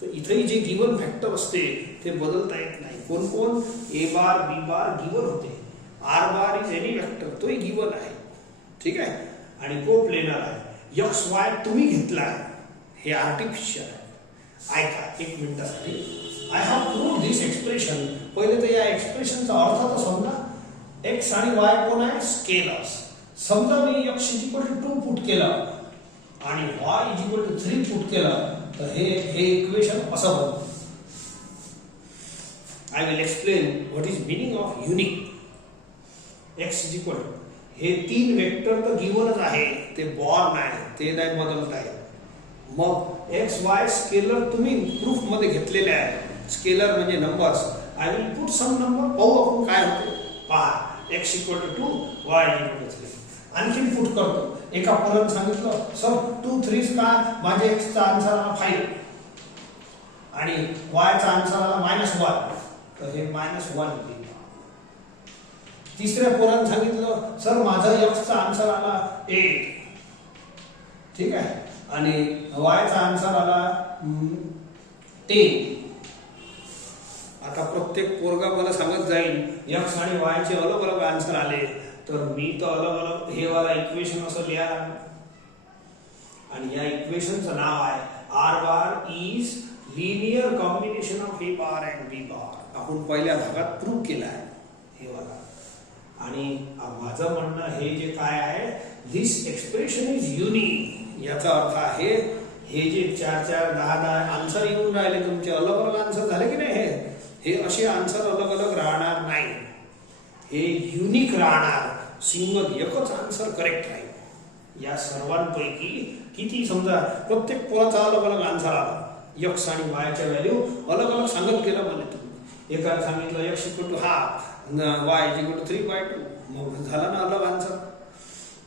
तर इथेही जे गिवन फॅक्टर असते ते बदलता येत नाही. कोण कोण? A bar B bar given होते, R bar is any vector, तोही गिवन आहे. ठीक आहे, आणि को प्लेनर आहे. एक्स वाय तुम्ही घेतला आहे, हे आर्टिफिशियल आहे. ऐका एक मिनिटासाठी, I have proved this expression. पहिले तर या एक्सप्रेशनचा अर्थ तर समजा. एक्स आणि वाय कोण आहे? स्केलर्स. समजा मी X is equal to 2 put केलं आणि Y is equal to 3 put केलं, तर हे इक्वेशन असं बनतं. I will explain what is meaning of unique. X is equal to, हे 3 वेक्टर तर गिवनच आहे, ते बॉर्न आहे, ते नाही बदलता येत. मग एक्स वाय स्केलर तुम्ही प्रूफ मध्ये घेतलेले आहे. स्केलर म्हणजे numbers. I will put some number, पाहू आपण काय होते. पहा, X equal to 2, Y equal to 3. आणखीन पुट करतो. एका पोरानं सांगितलं सर 2 3 का माझ्या एक्सचा आन्सर आला 5 आणि वायचा आन्सर आला -1, तर हे -1 येईल. तिसऱ्या पोरानं सांगितलं सर माझा एक्सचा आन्सर आला 8, ठीक आहे, आणि वायचा आन्सर आला 10. आता प्रत्येक पोरगा मला सांगत जाईल एक्स आणि वायचे अलग अलग आन्सर आले, तर मी तर अलग अलग हे वाला इक्वेशन असं लिहायला. आणि या इक्वेशनचं नाव आहे R bar is linear combination of A bar and B bar. आपण पहिल्या भागात प्रूव्ह केला आहे हे वाला. आणि माझं म्हणणं हे जे काय आहे, दिस एक्सप्रेशन इज युनिक. याचा अर्थ आहे हे जे 4 4 10 10 आन्सर येऊन राहिले तुमचे, अलग अलग आन्सर झाले की नाही, हे असे आन्सर अलग अलग राहणार नाही, हे युनिक राहणार. सिंगल एकच आन्सर करेक्ट राहील. या सर्वांपैकी किती समजा प्रत्येक पोराचा अलग अलग आन्सर आला, एक्स आणि वायच्या व्हॅल्यू अलग अलग सांगत गेला मला तुम्ही. एकाने सांगितलं X equal to half, Y equal to 3/2, मग झाला ना अलग आन्सर.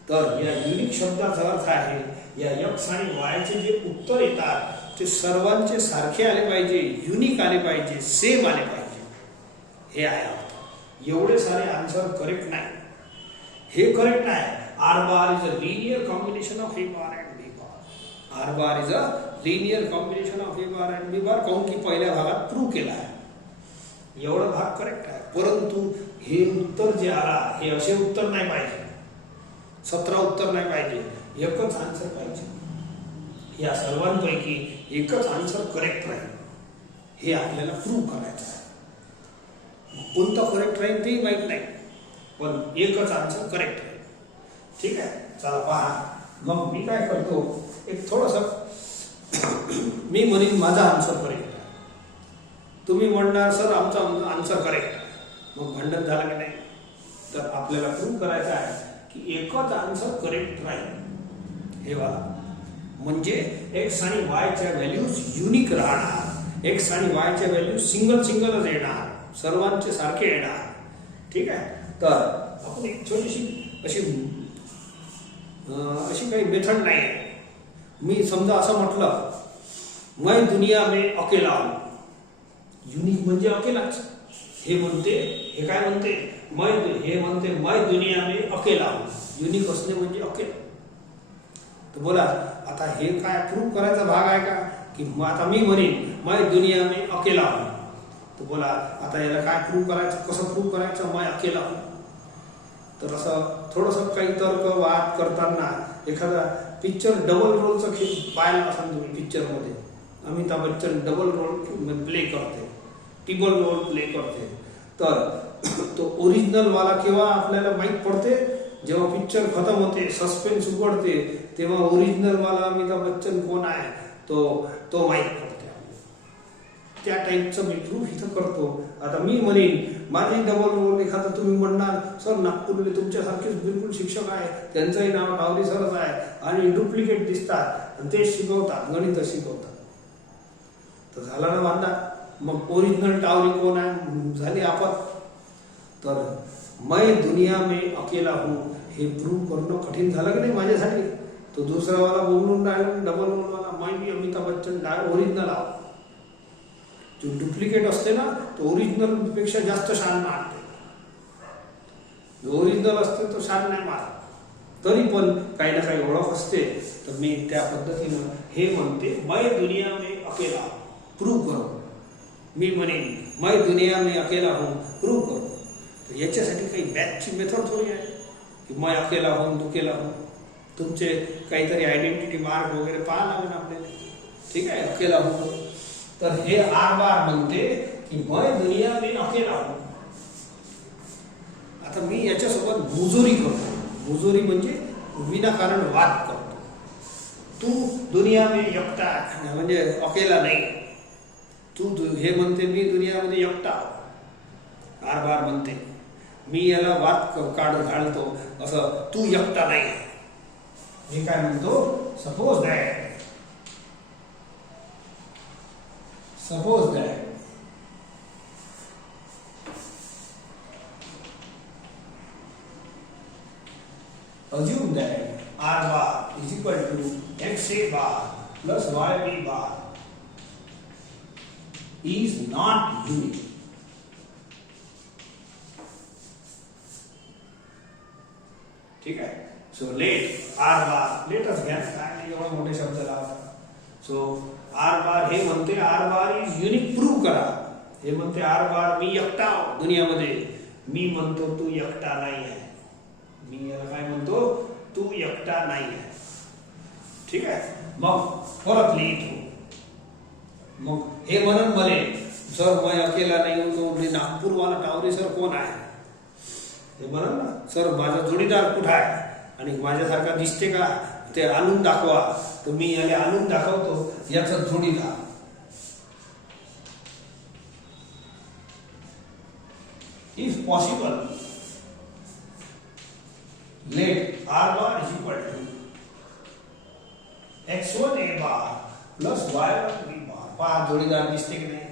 तर या युनिक शब्दाचा अर्थ आहे या एक्स आणि वायचे जे उत्तर येतात ते सर्वांचे सारखे आले पाहिजे, युनिक आले पाहिजे, सेम आले पाहिजे. हे आहे अर्थ. एवढे सारे आन्सर करेक्ट नाही, हे करेक्ट आहे. R bar is a linear combination of A bar and B bar. R bar is a linear combination of A bar and B bar, काऊन की पहिल्या भागात प्रूव्ह केला आहे. एवढा भाग करेक्ट आहे. परंतु हे उत्तर जे आला हे असे उत्तर नाही पाहिजे, 17 उत्तर नाही पाहिजे, एकच आन्सर पाहिजे. या सर्वांपैकी एकच आन्सर करेक्ट राहील, हे आपल्याला प्रूव्ह करायचं आहे. कोणतं करेक्ट राहील ते माहित नाही, पण एकच आन्सर करेक्ट राहील. ठीक आहे, चला पहा. मग मी काय करतो, एक थोडंसं मी म्हणेन माझा आन्सर करेक्ट आहे, तुम्ही म्हणणार सर आमचा आन्सर करेक्ट आहे. मग भांडण झालं की नाही. तर आपल्याला प्रूव्ह करायचं आहे की एकच आन्सर करेक्ट राहील. हे वाला म्हणजे एक्स आणि वाय च्या व्हॅल्यूज युनिक राहणार, एक्स आणि वाय च्या व्हॅल्यूज सिंगलच येणार, सर्वांचे सारखे येणार. ठीक आहे. तर आपण एक छोटीशी अशी काही मेथड नाही आहे. मी समजा असं म्हटलं, मैं दुनिया में अकेला हूं, युनिक म्हणजे अकेलाच. हे म्हणते, हे काय म्हणते, हे म्हणते मैं दुनिया में अकेला हूं, युनिक असणे म्हणजे अकेला. तर बोला आता हे काय प्रूव्ह करायचा भाग आहे का, की आता मी म्हणेन मैं दुनिया में अकेला हूं. तर बोला आता याला काय प्रूव्ह करायचं, कसं प्रूव्ह करायचं मैं अकेला हूं. तर असं थोडंसं काही तर्क वाद करताना एखादा पिक्चर डबल रोलचा खेळ पाहिला असाल तुम्ही. पिक्चरमध्ये Amitabh Bachchan double role play करते, टिबल रोल प्ले करते. तर तो ओरिजिनल वाला केव्हा आपल्याला माहीत पडते, जेव्हा पिक्चर खतम होते, सस्पेन्स उघडते, तेव्हा ओरिजिनल वाला अमिताभ बच्चन कोण आहे तो माहीत पडते. त्या टाईपचं मी प्रूफ इथं करतो. आता मी म्हणेन माझे डबल रोल एखादा, तुम्ही म्हणणार सर नागपूरमध्ये तुमच्यासारखेच बिलकुल शिक्षक आहे, त्यांचंही नाव टावरी सरच आहे आणि डुप्लिकेट दिसतात आणि ते शिकवतात, गणित शिकवतात. तर झाला ना वांदा. मग ओरिजिनल टावरी कोण आहे, झाली आपत. तर मैं दुनिया में अकेला हूं हे प्रूव्ह करणं कठीण झालं की नाही माझ्यासाठी. तो दुसरा वाला बोलून राहिला डबल रोल वाला, मैं भी अमिताभ बच्चन ओरिजिनल आहो. जो डुप्लिकेट असते ना तो ओरिजिनल पेक्षा जास्त शान मारते, जो ओरिजिनल असते तो शान नाही मारत. तरी पण काही ना काही ओळख असते. तर मी त्या पद्धतीनं हे म्हणते मैं दुनिया में अकेला प्रूव्ह करो. मी म्हणेन मैं दुनिया में अकेला हूं प्रूव्ह करो. तर याच्यासाठी काही मॅथची मेथड थोडी आहे की मैं अकेला हूं दुकेला हूं. तुमचे काहीतरी आयडेंटिटी मार्क वगैरे पाहा लागेल आपल्याला. ठीक आहे. अकेला हूं. तर हे आर बार म्हणते की मैं दुनिया में अकेला हूं. आता मी याच्यासोबत मुजोरी करतो. मुजोरी म्हणजे विनाकारण वाद करतो. तू दुनिया में एकटा म्हणजे अकेला नाही. तू हे म्हणते मी दुनियामध्ये एकटा, आर बार म्हणते. मी याला वाद घालतो असं, तू एकटा नाही. मी काय म्हणतो, suppose that assume that r bar is equal to x a bar plus y b bar is not unique. ठीक आहे. सो लेट आर बार, लेटच घ्या, काय नाही एवढे मोठे शब्द लावा. सो आर बार हे म्हणते R bar is unique prove करा. हे म्हणते आर बार मी एकटा दुनियामध्ये. मी म्हणतो तू एकटा नाही आहे. मी याला काय म्हणतो, तू एकटा नाही आहे. ठीक आहे. मग परत लिहितो. मग हे म्हणून म्हणे सर मैं अकेला नाही होतो, नागपूरवाला टावरी सर कोण आहे. हे म्हणून ना सर माझा जोडीदार कुठं आहे आणि माझ्यासारखा दिसते का, ते आणून दाखवा. तर मी याला आणून दाखवतो याचा जोडीदार. If possible let r bar is equal to x1 a bar plus y1 b bar. पहा जोडीदार दिसते की नाही.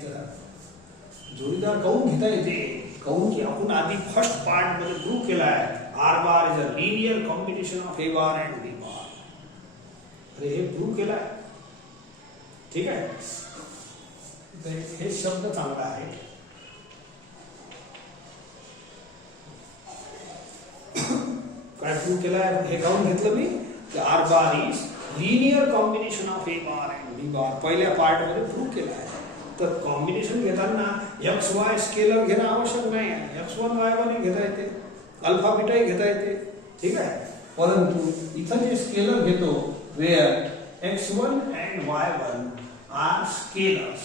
जोडीदार काऊन घेता येते, काऊन की आपण आधी फर्स्ट पार्ट मध्ये प्रूव्ह केला आहे r bar is a linear combination of a bar and b bar. अरे हे प्रूव्ह केला आहे. ठीक आहे. हे शब्द चांगला आहे. काय प्रूव्ह केला आहे, हे काऊन घेतलं मी, R bar is linear combination of A bar and B bar. पहिल्या पार्ट मध्ये प्रूव्ह केला आहे. तर कॉम्बिनेशन घेताना एक्स वाय स्केलर घेणं आवश्यक नाही आहे. x1 y1 घेता येते, अल्फा बीटाही घेता येते. ठीक आहे. परंतु इथं जे स्केलर घेतो where x1 and y1 are scalars.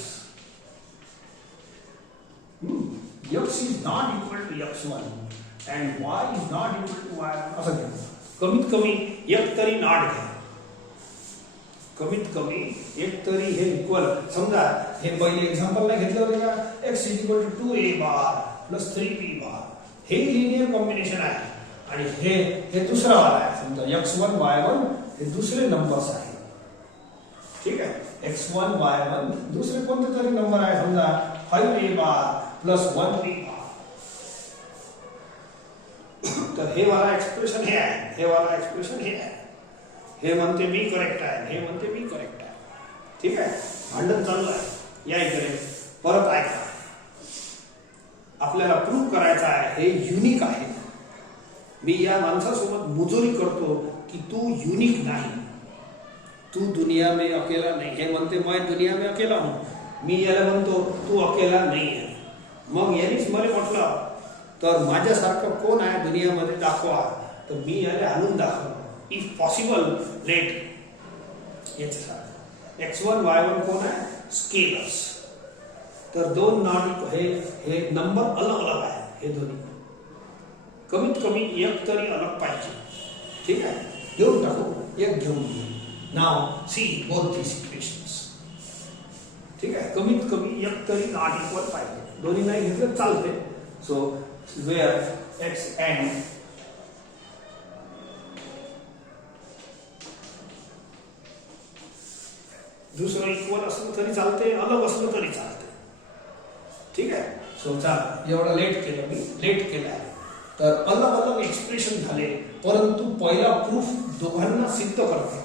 x is not equal to x1 and y is not equal to y. असं घ्या. कमीत कमी एक तरी नॉट घ्या. कमीत कमी एक तरी हे इक्वल. समजा हे पहिले एक्झाम्पल नाही घेतलं होते का, x is equal to 2a bar plus 3b bar. हे लिनियर कॉम्बिनेशन आहे आणि हे दुसरा वाला आहे. समजा x1 y1 हे दुसरे नंबर्स आहेत. ठीक आहे x1 y1 दुसरे कोणते तरी नंबर आहे समजा 5a बार प्लस 1b बार तर हे वाला एक्सप्रेशन हे आहे हे वाला एक्सप्रेशन हे आहे हे म्हणते बी करेक्ट आहे हे म्हणते बी करेक्ट आहे ठीक आहे भांडण चालू आहे या इकडे परत ऐका आपल्याला प्रूव्ह करायचं आहे हे युनिक आहे मी या माणसासोबत मुजोरी करतो की तू युनिक नाही तू दुनिया में अकेला नहीं हे म्हणते मैं दुनिया में अकेला हूं मी याला म्हणतो तू अकेला नाही आहे मग यांनीच मला म्हटलं तर माझ्यासारखं कोण आहे दुनियामध्ये दाखवा तर मी याला आणून दाखवलं if possible let याच्यासारखं x1 y1 कोण आहे स्केलर्स तर दोन नाडी हे नंबर अलग अलग आहे हे दोन्ही कमीत कमी एक तरी अलग पाहिजे ठीक आहे घेऊन टाकू एक घेऊन नाव सी बोथ दिस इक्वेशन्स ठीक आहे कमीत कमी एक तरी नॉट इक्वल पाहिजे दोन्ही नाही घेतलं चालते सो वेअर एक्स एंड दुसरं इक्वल असलं तरी चालते अलग असलं तरी चालते ठीक आहे सो चला एवढं लेट केलं मी लेट केलं आहे तर अलग अलग एक्सप्रेशन झाले परंतु पहिला प्रूफ दोघांना सिद्ध करते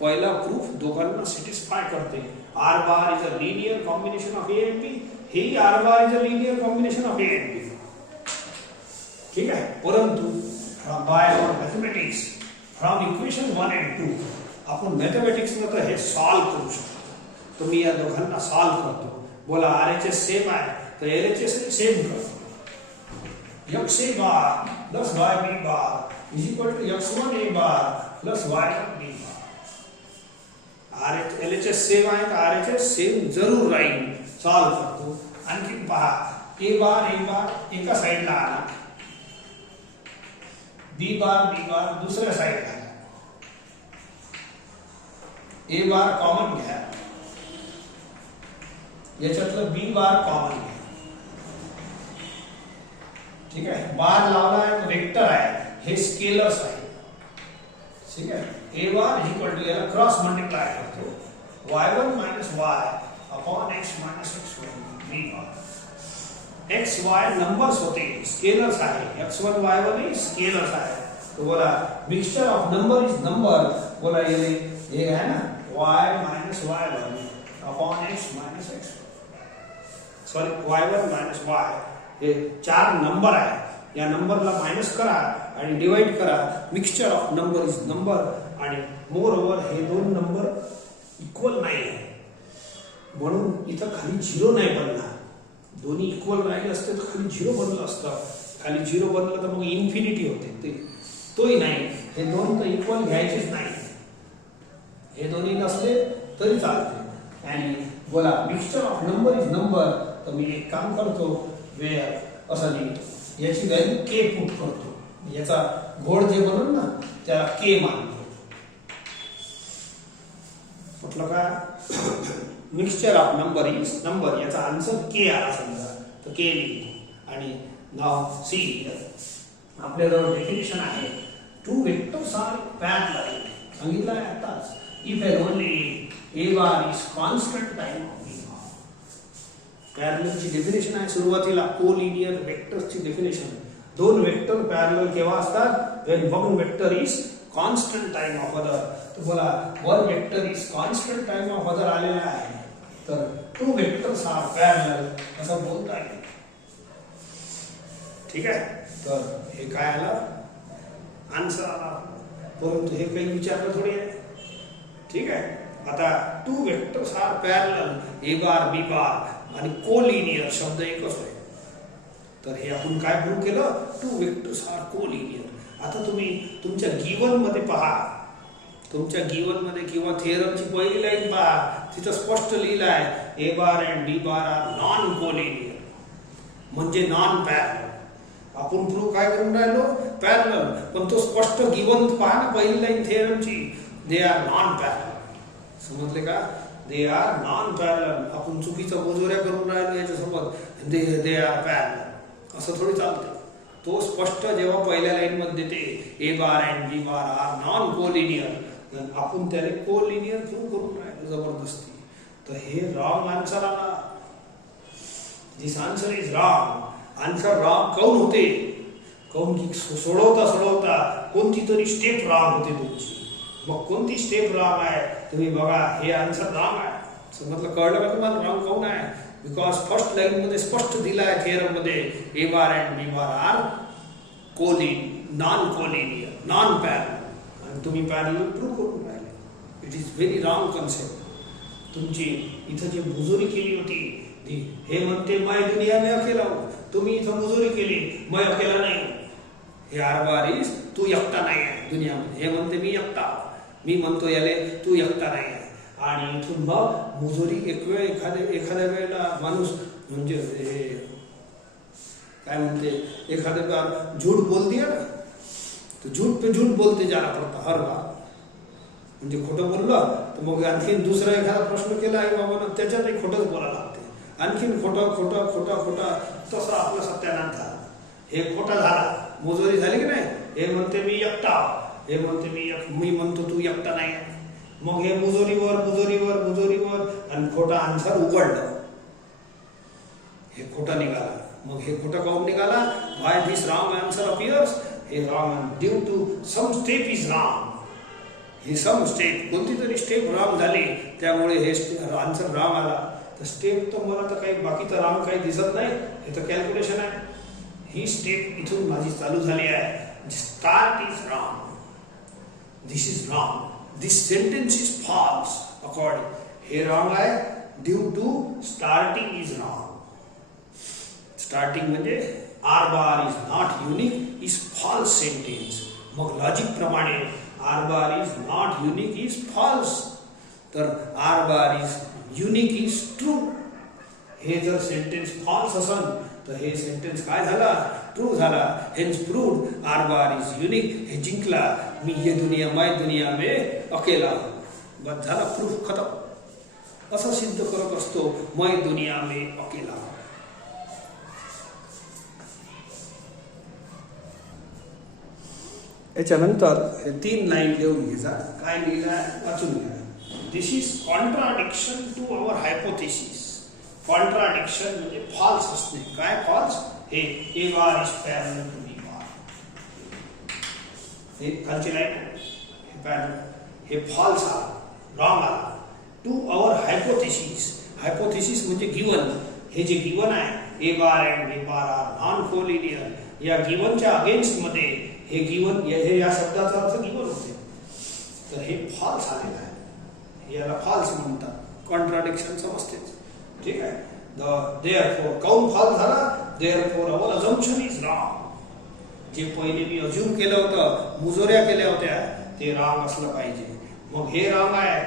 पहिला प्रूफ दोघांना सॅटिस्फाय करते R bar is a linear combination of A and B ही R bar is a linear combination of A and B ठीक आहे परंतु by mathematics from equation 1 and 2 आपण मॅथमॅटिक्स मध्ये हे सॉल्व करू शकतो तर मी या दोघांना सॉल्व करतो बोला आरएचएस सेम आहे तर एलएचएस सेम करतो x a bar plus y b bar is equal to x1 a bar plus y1 b bar LHS same आहे तर आरएचएस सेम जरूर राहील सॉल्व करतो आणखी पहा a बार एका साइडला आला b बार दुसऱ्या साइडला आला a बार कॉमन घ्या याच्यातलं b बार कॉमन घ्या ठीक आहे बार लावला आहे वेक्टर आहे हे स्केलर्स आहे ठीक आहे a बार इक्वल टू याला क्रॉस मल्टिप्लाय करतो y1 y upon x x1 b बार x y नंबर्स होते स्केलर्स आहे x1 y1 हे स्केलर्स आहे तो बोला mixture of number is number बोला ये है ना y y1 upon x x sorry y1 y हे चार नंबर आहे या नंबरला मायनस करा आणि डिवाइड करा mixture of number is number आणि मोर ओव्हर हे दोन नंबर इक्वल नाही आहे म्हणून इथं खाली झिरो नाही बनला दोन्ही इक्वल राहिले असते तर खाली झिरो बनलं असतं खाली झिरो बनलं तर मग इन्फिनिटी होते ते तोही नाही हे दोन तर इक्वल घ्यायचेच नाही हे दोन्ही नसले तरी चालते आणि बोला mixture of number is number तर मी एक काम करतो वेअर असं लिहितो याची व्हॅल्यू के पुट करतो याचा घोड जे बनवून ना त्याला के मानतो म्हटलं का mixture of number is number याचा आन्सर के आला समजा तर के लिहितो आणि नाव सी आपल्याजवळ डेफिनेशन आहे टू वेक्टर्स आर पॅरलल सांगितलं आहे आताच if and only A bar is constant time of B पॅरललची डेफिनेशन आहे सुरुवातीला कोलिनियर वेक्टर्सची डेफिनेशन दोन वेक्टर पॅरलल केव्हा असतात when one vector is constant time of other तर बोला one vector is constant time of other आलेला आहे तर टू वेक्टर्स आर पॅरलल असं बोलता येईल ठीक आहे तर हे काय आलं आन्सर आला परंतु हे काही विचारलं थोडी आहे ठीक आहे आता to vectors are parallel A bar B बार आणि कोलिनियर शब्द एकच आहे तर हे आपण काय प्रूव्ह केलं टू वेक्टर्स आर कोलिनियर आता तुम्ही तुमच्या गिवन मध्ये पहा तुमच्या गिवन मध्ये किंवा थिअरमची पहिली लाईन पहा तिथं स्पष्ट लिहिलं आहे A bar and B bar are non collinear म्हणजे नॉन पॅरलल आपण प्रूव्ह काय करून राहिलो पॅरलल पण तो स्पष्ट गिवन पहा ना पहिली लाईन थिअरमची दे आर नॉन पॅरलल समजले का दे आर नॉन पॅरलल आपण चुकीचं बोजोऱ्या करून राहिलो याच्यासोबत दे आर पॅरलल असं थोडी चालतं तो स्पष्ट जेव्हा पहिल्या लाईन मध्ये देते A bar and B bar are non collinear आपण त्याने कोलिनियर प्रूव्ह करून राहिलो जबरदस्ती. तर हे रॉंग आन्सर आला. This answer is wrong. Answer wrong काऊन होते? काऊन की सोडवता कोणती तरी स्टेप रॉंग होते तुमची. मग कोणती स्टेप रॉंग आहे तुम्ही बघा. हे आन्सर रॉंग आहे. समजलं, कळलं का तुम्हाला रॉंग काऊन आहे? बिकॉज फर्स्ट लाईन मध्ये स्पष्ट दिला आहे थिअरम मध्ये A bar and B bar are non collinear, non parallel, आणि तुम्ही पॅरलल प्रूव्ह करून राहिले. It is very wrong concept. तुमची इथं जी मुजुरी केली होती, हे म्हणते मैं दुनिया में अकेला हूं, तुम्ही इथं मुजुरी केली मैं अकेला नाही हूं. हे आरबारीस तू एकटा नाही आहे दुनियामध्ये. हे म्हणते मी एकटा, मी म्हणतो याले तू एकटा नाही आहे. आणि इथून मग मुजुरी एक वेळ एखाद्या वेळेला माणूस म्हणजे काय म्हणते एखाद्या बार झूठ बोल दिया ना, तो झूठ पे झूठ बोलते जाना पडता हर बार. म्हणजे खोटं बोललं तर मग आणखीन दुसरा एखादा प्रश्न केला आई बाबांना त्याच्यातही खोटंच बोलायला लागते. आणखीन खोटं खोटं खोटं खोटं तसं आपलं सत्यानाश झालं. हे खोटा झाला, मुजोरी झाली की नाही. हे म्हणते मी एकटा, हे म्हणते मी म्हणतो तू एकटा नाही. मग हे मुजोरीवर मुजोरीवर मुजोरीवर आणि खोटा आन्सर उघडलं. हे खोटा निघाला. मग हे खोटा काऊन निघाला? Why this wrong answer appears? हे wrong due to some step is wrong. ही सम स्टेप कोणती तरी स्टेप रॉंग झाली त्यामुळे हे आन्सर रॉंग आला. तर स्टेप तर मला तर काही बाकी तर रॉंग काही दिसत नाही. हे तर कॅल्क्युलेशन आहे. ही स्टेप इथून माझी चालू झाली आहे. Start is wrong. This is wrong. This sentence is false according. हे wrong आहे due to starting is wrong. Starting म्हणजे R bar is not unique is false sentence. मग लॉजिक प्रमाणे R bar is not unique is false. तर R bar is unique is true. हे जर सेंटेन्स फॉल्स असेल तर हे सेंटेन्स काय झाला? ट्रू झाला. Hence proved R bar is unique. हे जिंकला. मी ये दुनिया मैं दुनिया में अकेला हूं. बस झाला, प्रूफ खतम. असं सिद्ध करत असतो मैं दुनिया में अकेला हूं. याच्यानंतर हे 3 लाईन लिहून घ्यायचा. काय लिहिलंय वाचून घ्या. This is contradiction to our hypothesis. Contradiction म्हणजे फॉल्स असणे. काय फॉल्स? हे A bar is parallel to B bar. हे खालची लाईन हे पॅरलल. हे फॉल्स आला, रॉंग आला. To our hypothesis. हायपोथेसिस म्हणजे गिवन. हे जे गिवन आहे A bar and B bar are non collinear, या गिवनच्या अगेन्स्ट मध्ये हे गिवन, हे या शब्दाचा अर्थ गिवन होते. तर हे फॉल्स आलेलं आहे. याला फॉल्स म्हणतात. कॉन्ट्राडिक्शन समजतेच. ठीक आहे. देअरफॉर काऊन फॉल्स झाला? Therefore our assumption is wrong. जे पहिले मी अज्युम केलं होतं, मुजोऱ्या केल्या होत्या, ते रॉंग असलं पाहिजे. मग हे रॉंग आहे.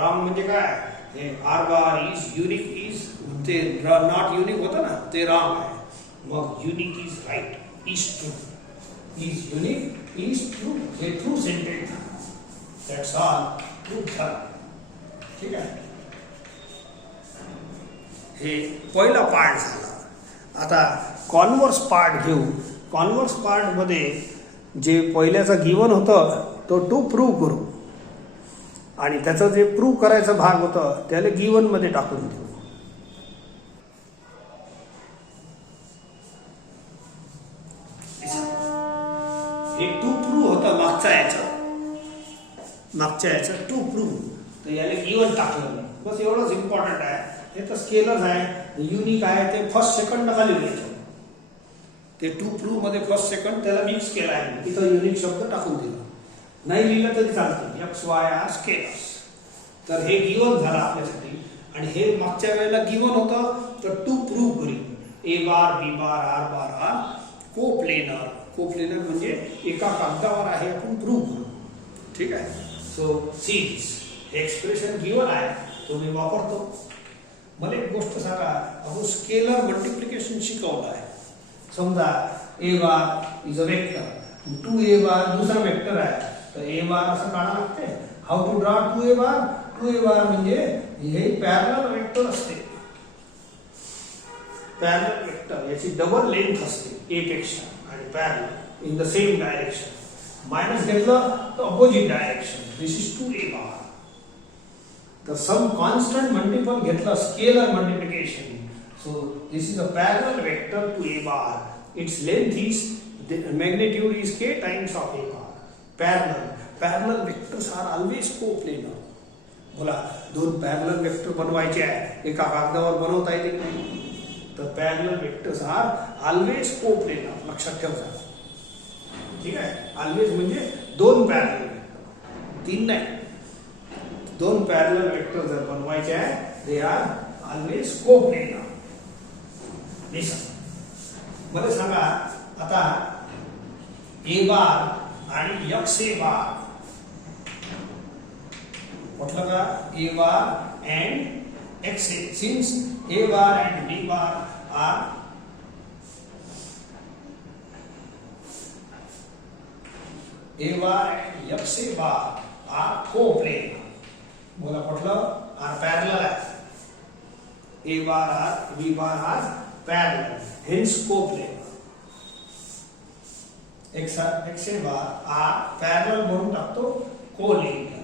रॉंग म्हणजे काय? हे R bar is unique is ते नॉट युनिक होतं ना, ते रॉंग आहे. मग unique is right is true. Is unique is true. हे true sentence. That's all. True झाला. ठीक आहे. हे पहिला पार्ट झाला. आता कॉन्व्हर्स पार्ट घेऊ. कॉन्व्हर्स पार्ट मध्ये जे पहिल्याचा गिवन होतं तो टू प्रूव्ह करू आणि त्याचं जे प्रूव्ह करायचा भाग होतं त्याला गिवन मध्ये टाकून देऊ. हे टू प्रूव्ह होतं मागच्या याचं टू प्रूव्ह. तर याला गिवन टाकलं. बस एवढंच इम्पॉर्टंट आहे. हे तर स्केलच आहे, युनिक आहे. ते फर्स्ट सेकंड खाली लिहायचं. ते टू प्रूव्ह मध्ये फर्स्ट सेकंड त्याला मिक्स केला आहे. तिथं युनिक शब्द टाकून दिला. नाही लिहिलं तरी चालतं. X Y are scalars. तर हे गिवन झालं आपल्यासाठी. आणि हे मागच्या वेळेला गिवन होतं तर टू प्रूव्ह करी. A bar B bar R bar are coplanar. Coplanar म्हणजे एका कागदावर आहे, आपण प्रूव्ह करू. ठीक आहे. सो सी हे एक्सप्रेशन गिवन आहे, तो मी वापरतो. मला एक गोष्ट सांगा, आपण स्केलर मल्टिप्लिकेशन शिकवलं आहे. समजा ए bar is a vector, 2a बार दुसरा वेक्टर आहे, तर ए बार असं काढा लागते. How to draw 2a bar? 2a bar म्हणजे हे पॅरलल वेक्टर असते. पॅरलल वेक्टर याची डबल लेंथ असते ए पेक्षा आणि parallel in the same direction. Minus घेतलं तर opposite direction, this is 2a bar. तर सम कॉन्स्टंट मल्टिपल घेतला scalar multiplication, so this is a parallel vector to a bar. Its length is, the magnitude is k times of a bar. Parallel vectors are always coplanar. बोला, दोन पॅरलल वेक्टर बनवायचे आहे, एका कागदावर बनवता येते नाही, तर parallel vectors are always coplanar, लक्षात ठेवा. ठीक आहे, ऑलवेज म्हणजे दोन पॅरलल वेक्टर, तीन नाही, दोन पॅरलल वेक्टर जर बनवायचे आहे, दे आर ऑलवेज कोप्लेनर. मला सांगा आता ए बार आणि एक्स ए बार म्हटलं का, A bar and X A, since A bar and B bar are A bar and X A bar are coplanar. बोला कुठलं, आर पॅरलल आहे, A bar are B bar are parallel, hence coplanar. X A bar are parallel म्हणून टाकतो कोलिनियर.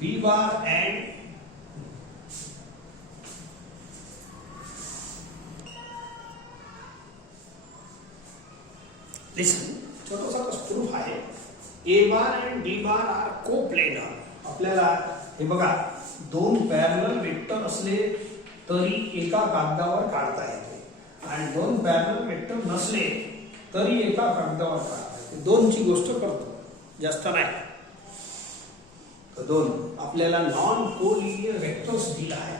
बी बार अँड लिसन, छोटासा प्रूफ आहे, A bar and B bar are coplanar. आपल्याला हे बघा, दोन पॅरलल वेक्टर असले तरी एका कागदावर काढता येते, आणि दोन पॅरलल वेक्टर नसले तरी एका कागदावर काढता येते. दोनची गोष्ट करतो, जास्त नाही. तर दोन आपल्याला नॉन कोलिनियर वेक्टर्स दिला आहे,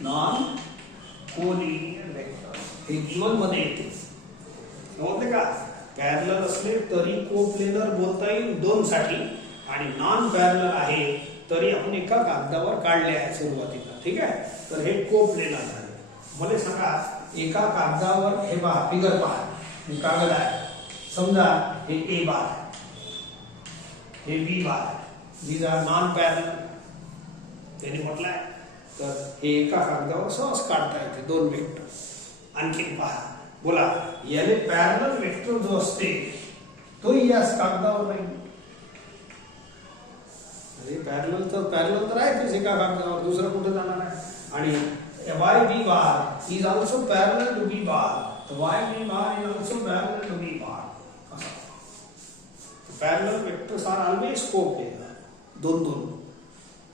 नॉन कोलिनियर वेक्टर हे गिवन मध्ये येते. समजले का, पॅरलल असले तरी कोप्लेनर बोलता येईल दोन साठी, आणि नॉन पॅरलल आहे तरी आपण एका कागदावर काढले आहे सुरुवातीला. ठीक आहे, तर हे कोप्लेनर झाले. मला सांगा, एका कागदावर हे पहा, फिगर पहा, हे कागद आहे, समजा हे ए बार आहे, हे बी बार आहे, दीज आर नॉन पॅरलल. त्यांनी म्हटलंय तर हे एका कागदावर सहज काढता येते दोन वेक्टर. आणखीन पहा, बोला, याने पॅरलल वेक्टर जो असते तोही याच कागदावर नाही. पॅरलल तर आहे एका कागदावर, दुसरं कुठे जाणार आहे. आणि Y B bar is also parallel to B bar, तर Y B bar is also parallel to B bar. Parallel vectors are always coplanar, दोन दोन.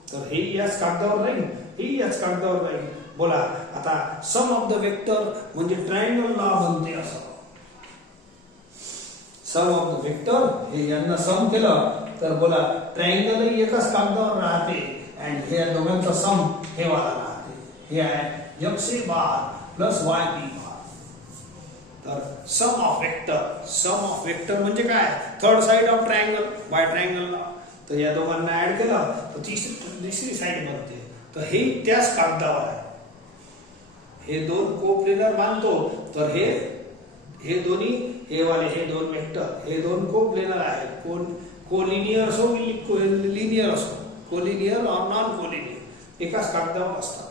तर हे याच कागदावर राहील, हे याच कागदावर राहील. बोला, आता सम ऑफ द वेक्टर म्हणजे ट्रायंगल लॉ बनते. असं सम ऑफ द वेक्टर हे यांना सम केलं तर बोला, ट्रायंगल एकच कागदावर राहते, आणि हे दोघांचा सम हे वाला राहते. हे आहे X A bar plus Y B bar. तर सम ऑफ वेक्टर म्हणजे काय, third side of triangle by triangle law. तर या दोघांना ऍड केलं तर तिसरी साइड बनते. तर हे त्याच कागदावर आहे, हे दोन कोप्लेनर बांधतो. तर हे दोन्ही हे वाले, हे दोन वेक्टर, हे दोन कोप्लेनर आहेत. कोलिनियर असो लिनियर असो, कोलिनियर और नॉन कोलिनियर, एकाच कागदावर असतात.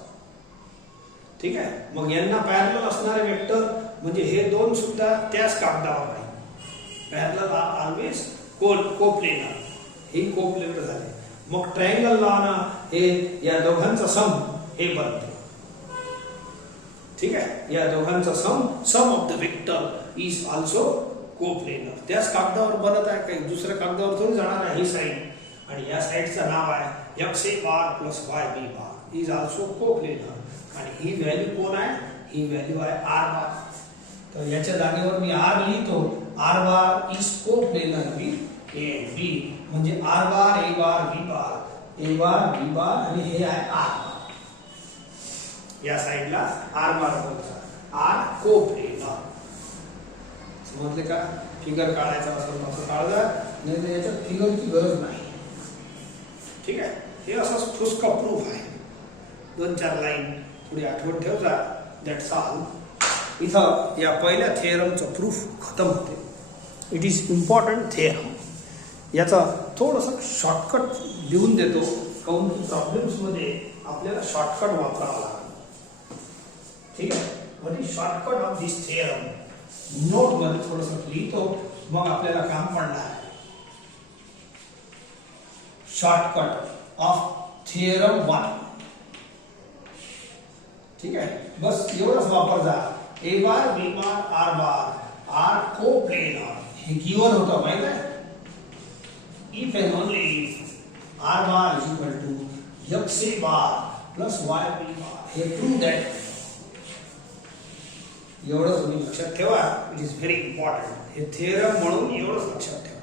ठीक आहे, मग यांना पॅरलल असणारे वेक्टर म्हणजे हे दोन सुद्धा त्याच कागदावर आहे. पॅरलल आर ऑलवेज कोप्लेनर, हे कोप्लेनर झाले. मग ट्रायंगल लॉ ना हे या दोघांचा सम हे बनते. ठीक आहे, या दोघांचा sum of the vector is also coplanar. त्याच कागदावर बनत आहे, काही दुसऱ्या कागदावर थोडी जाणार आहे. ही साइड आणि या साइडचं नाव आहे X A bar plus Y B bar is also coplanar. आणि ही व्हॅल्यू कोण आहे, ही व्हॅल्यू आहे आर बार. तर याच्या जागेवर मी आर लिहितो, R bar is coplanar with A and B. म्हणजे आर बार ए बार बी बार, ए बार बी बार, आणि हे आहे आर बार. या साइडला आर बार बोलतात, आर कोप्लेनर. समजले का, फिगर काढायचा असेल असं काढलं, नाही तर याच्यात फिगरची गरज नाही. ठीक आहे, हे असं ठुसका प्रूफ आहे. 2-4 लाईन थोडी आठवण ठेवता, दॅट्स ऑल. इथं या पहिल्या थेरमचं प्रूफ खतम होते. It is important theorem. याचा थोडंसं शॉर्टकट देऊन देतो, काऊन की प्रॉब्लेम्समध्ये आपल्याला शॉर्टकट वापरावा लागेल. ठीक आहे, what is shortcut of this theorem. Note मध्ये थोडंसं लिहितो, मग आपल्याला काम पडणार आहे. Shortcut of theorem 1. ठीक आहे, बस एवढंच वापर जा. A bar, B bar, R bar are coplanar. हे गिवन होतं माहित आहे. If and only if R bar is equal to X A bar plus Y B bar. हे प्रूव्ह दॅट. एवढंच तुम्ही लक्षात ठेवा. It is very important. हे थिअरम म्हणून एवढंच लक्षात ठेवा.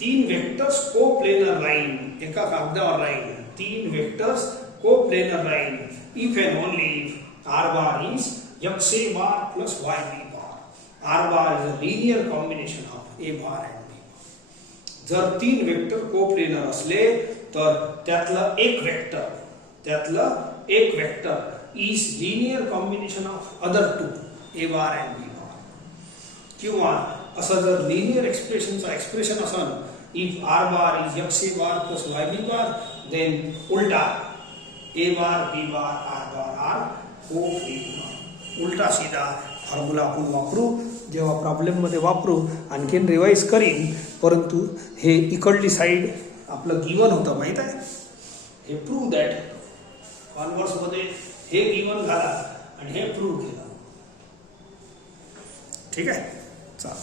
3 वेक्टर्स कोप्लेनर लाईन, एका कागदावर राहील 3 vectors coplanar line. If and only if R bar is X A bar plus Y B bar. R bar is a linear combination of A bar and B bar. जर 3 वेक्टर कोप्लेनर असले तर त्यातलं एक vector is linear combination of other 2 A bar and B bar. किंवा असं जर लिनियर एक्सप्रेशन असेल, if R bar is X A bar plus Y B bar, then उलटा A bar B bar R bar are coplanar. उलटा सीधा फॉर्म्युला आपण वापरू. जेव्हा प्रॉब्लेममध्ये वापरू. आणखीन रिवाइज करीन, परंतु हे इकडली साईड आपलं गिवन होतं माहीत आहे. हे प्रूव्ह दॅट. कॉन्व्हर्समध्ये हे गिवन घाला आणि हे प्रूव्ह केलं. ठीक आहे, चला.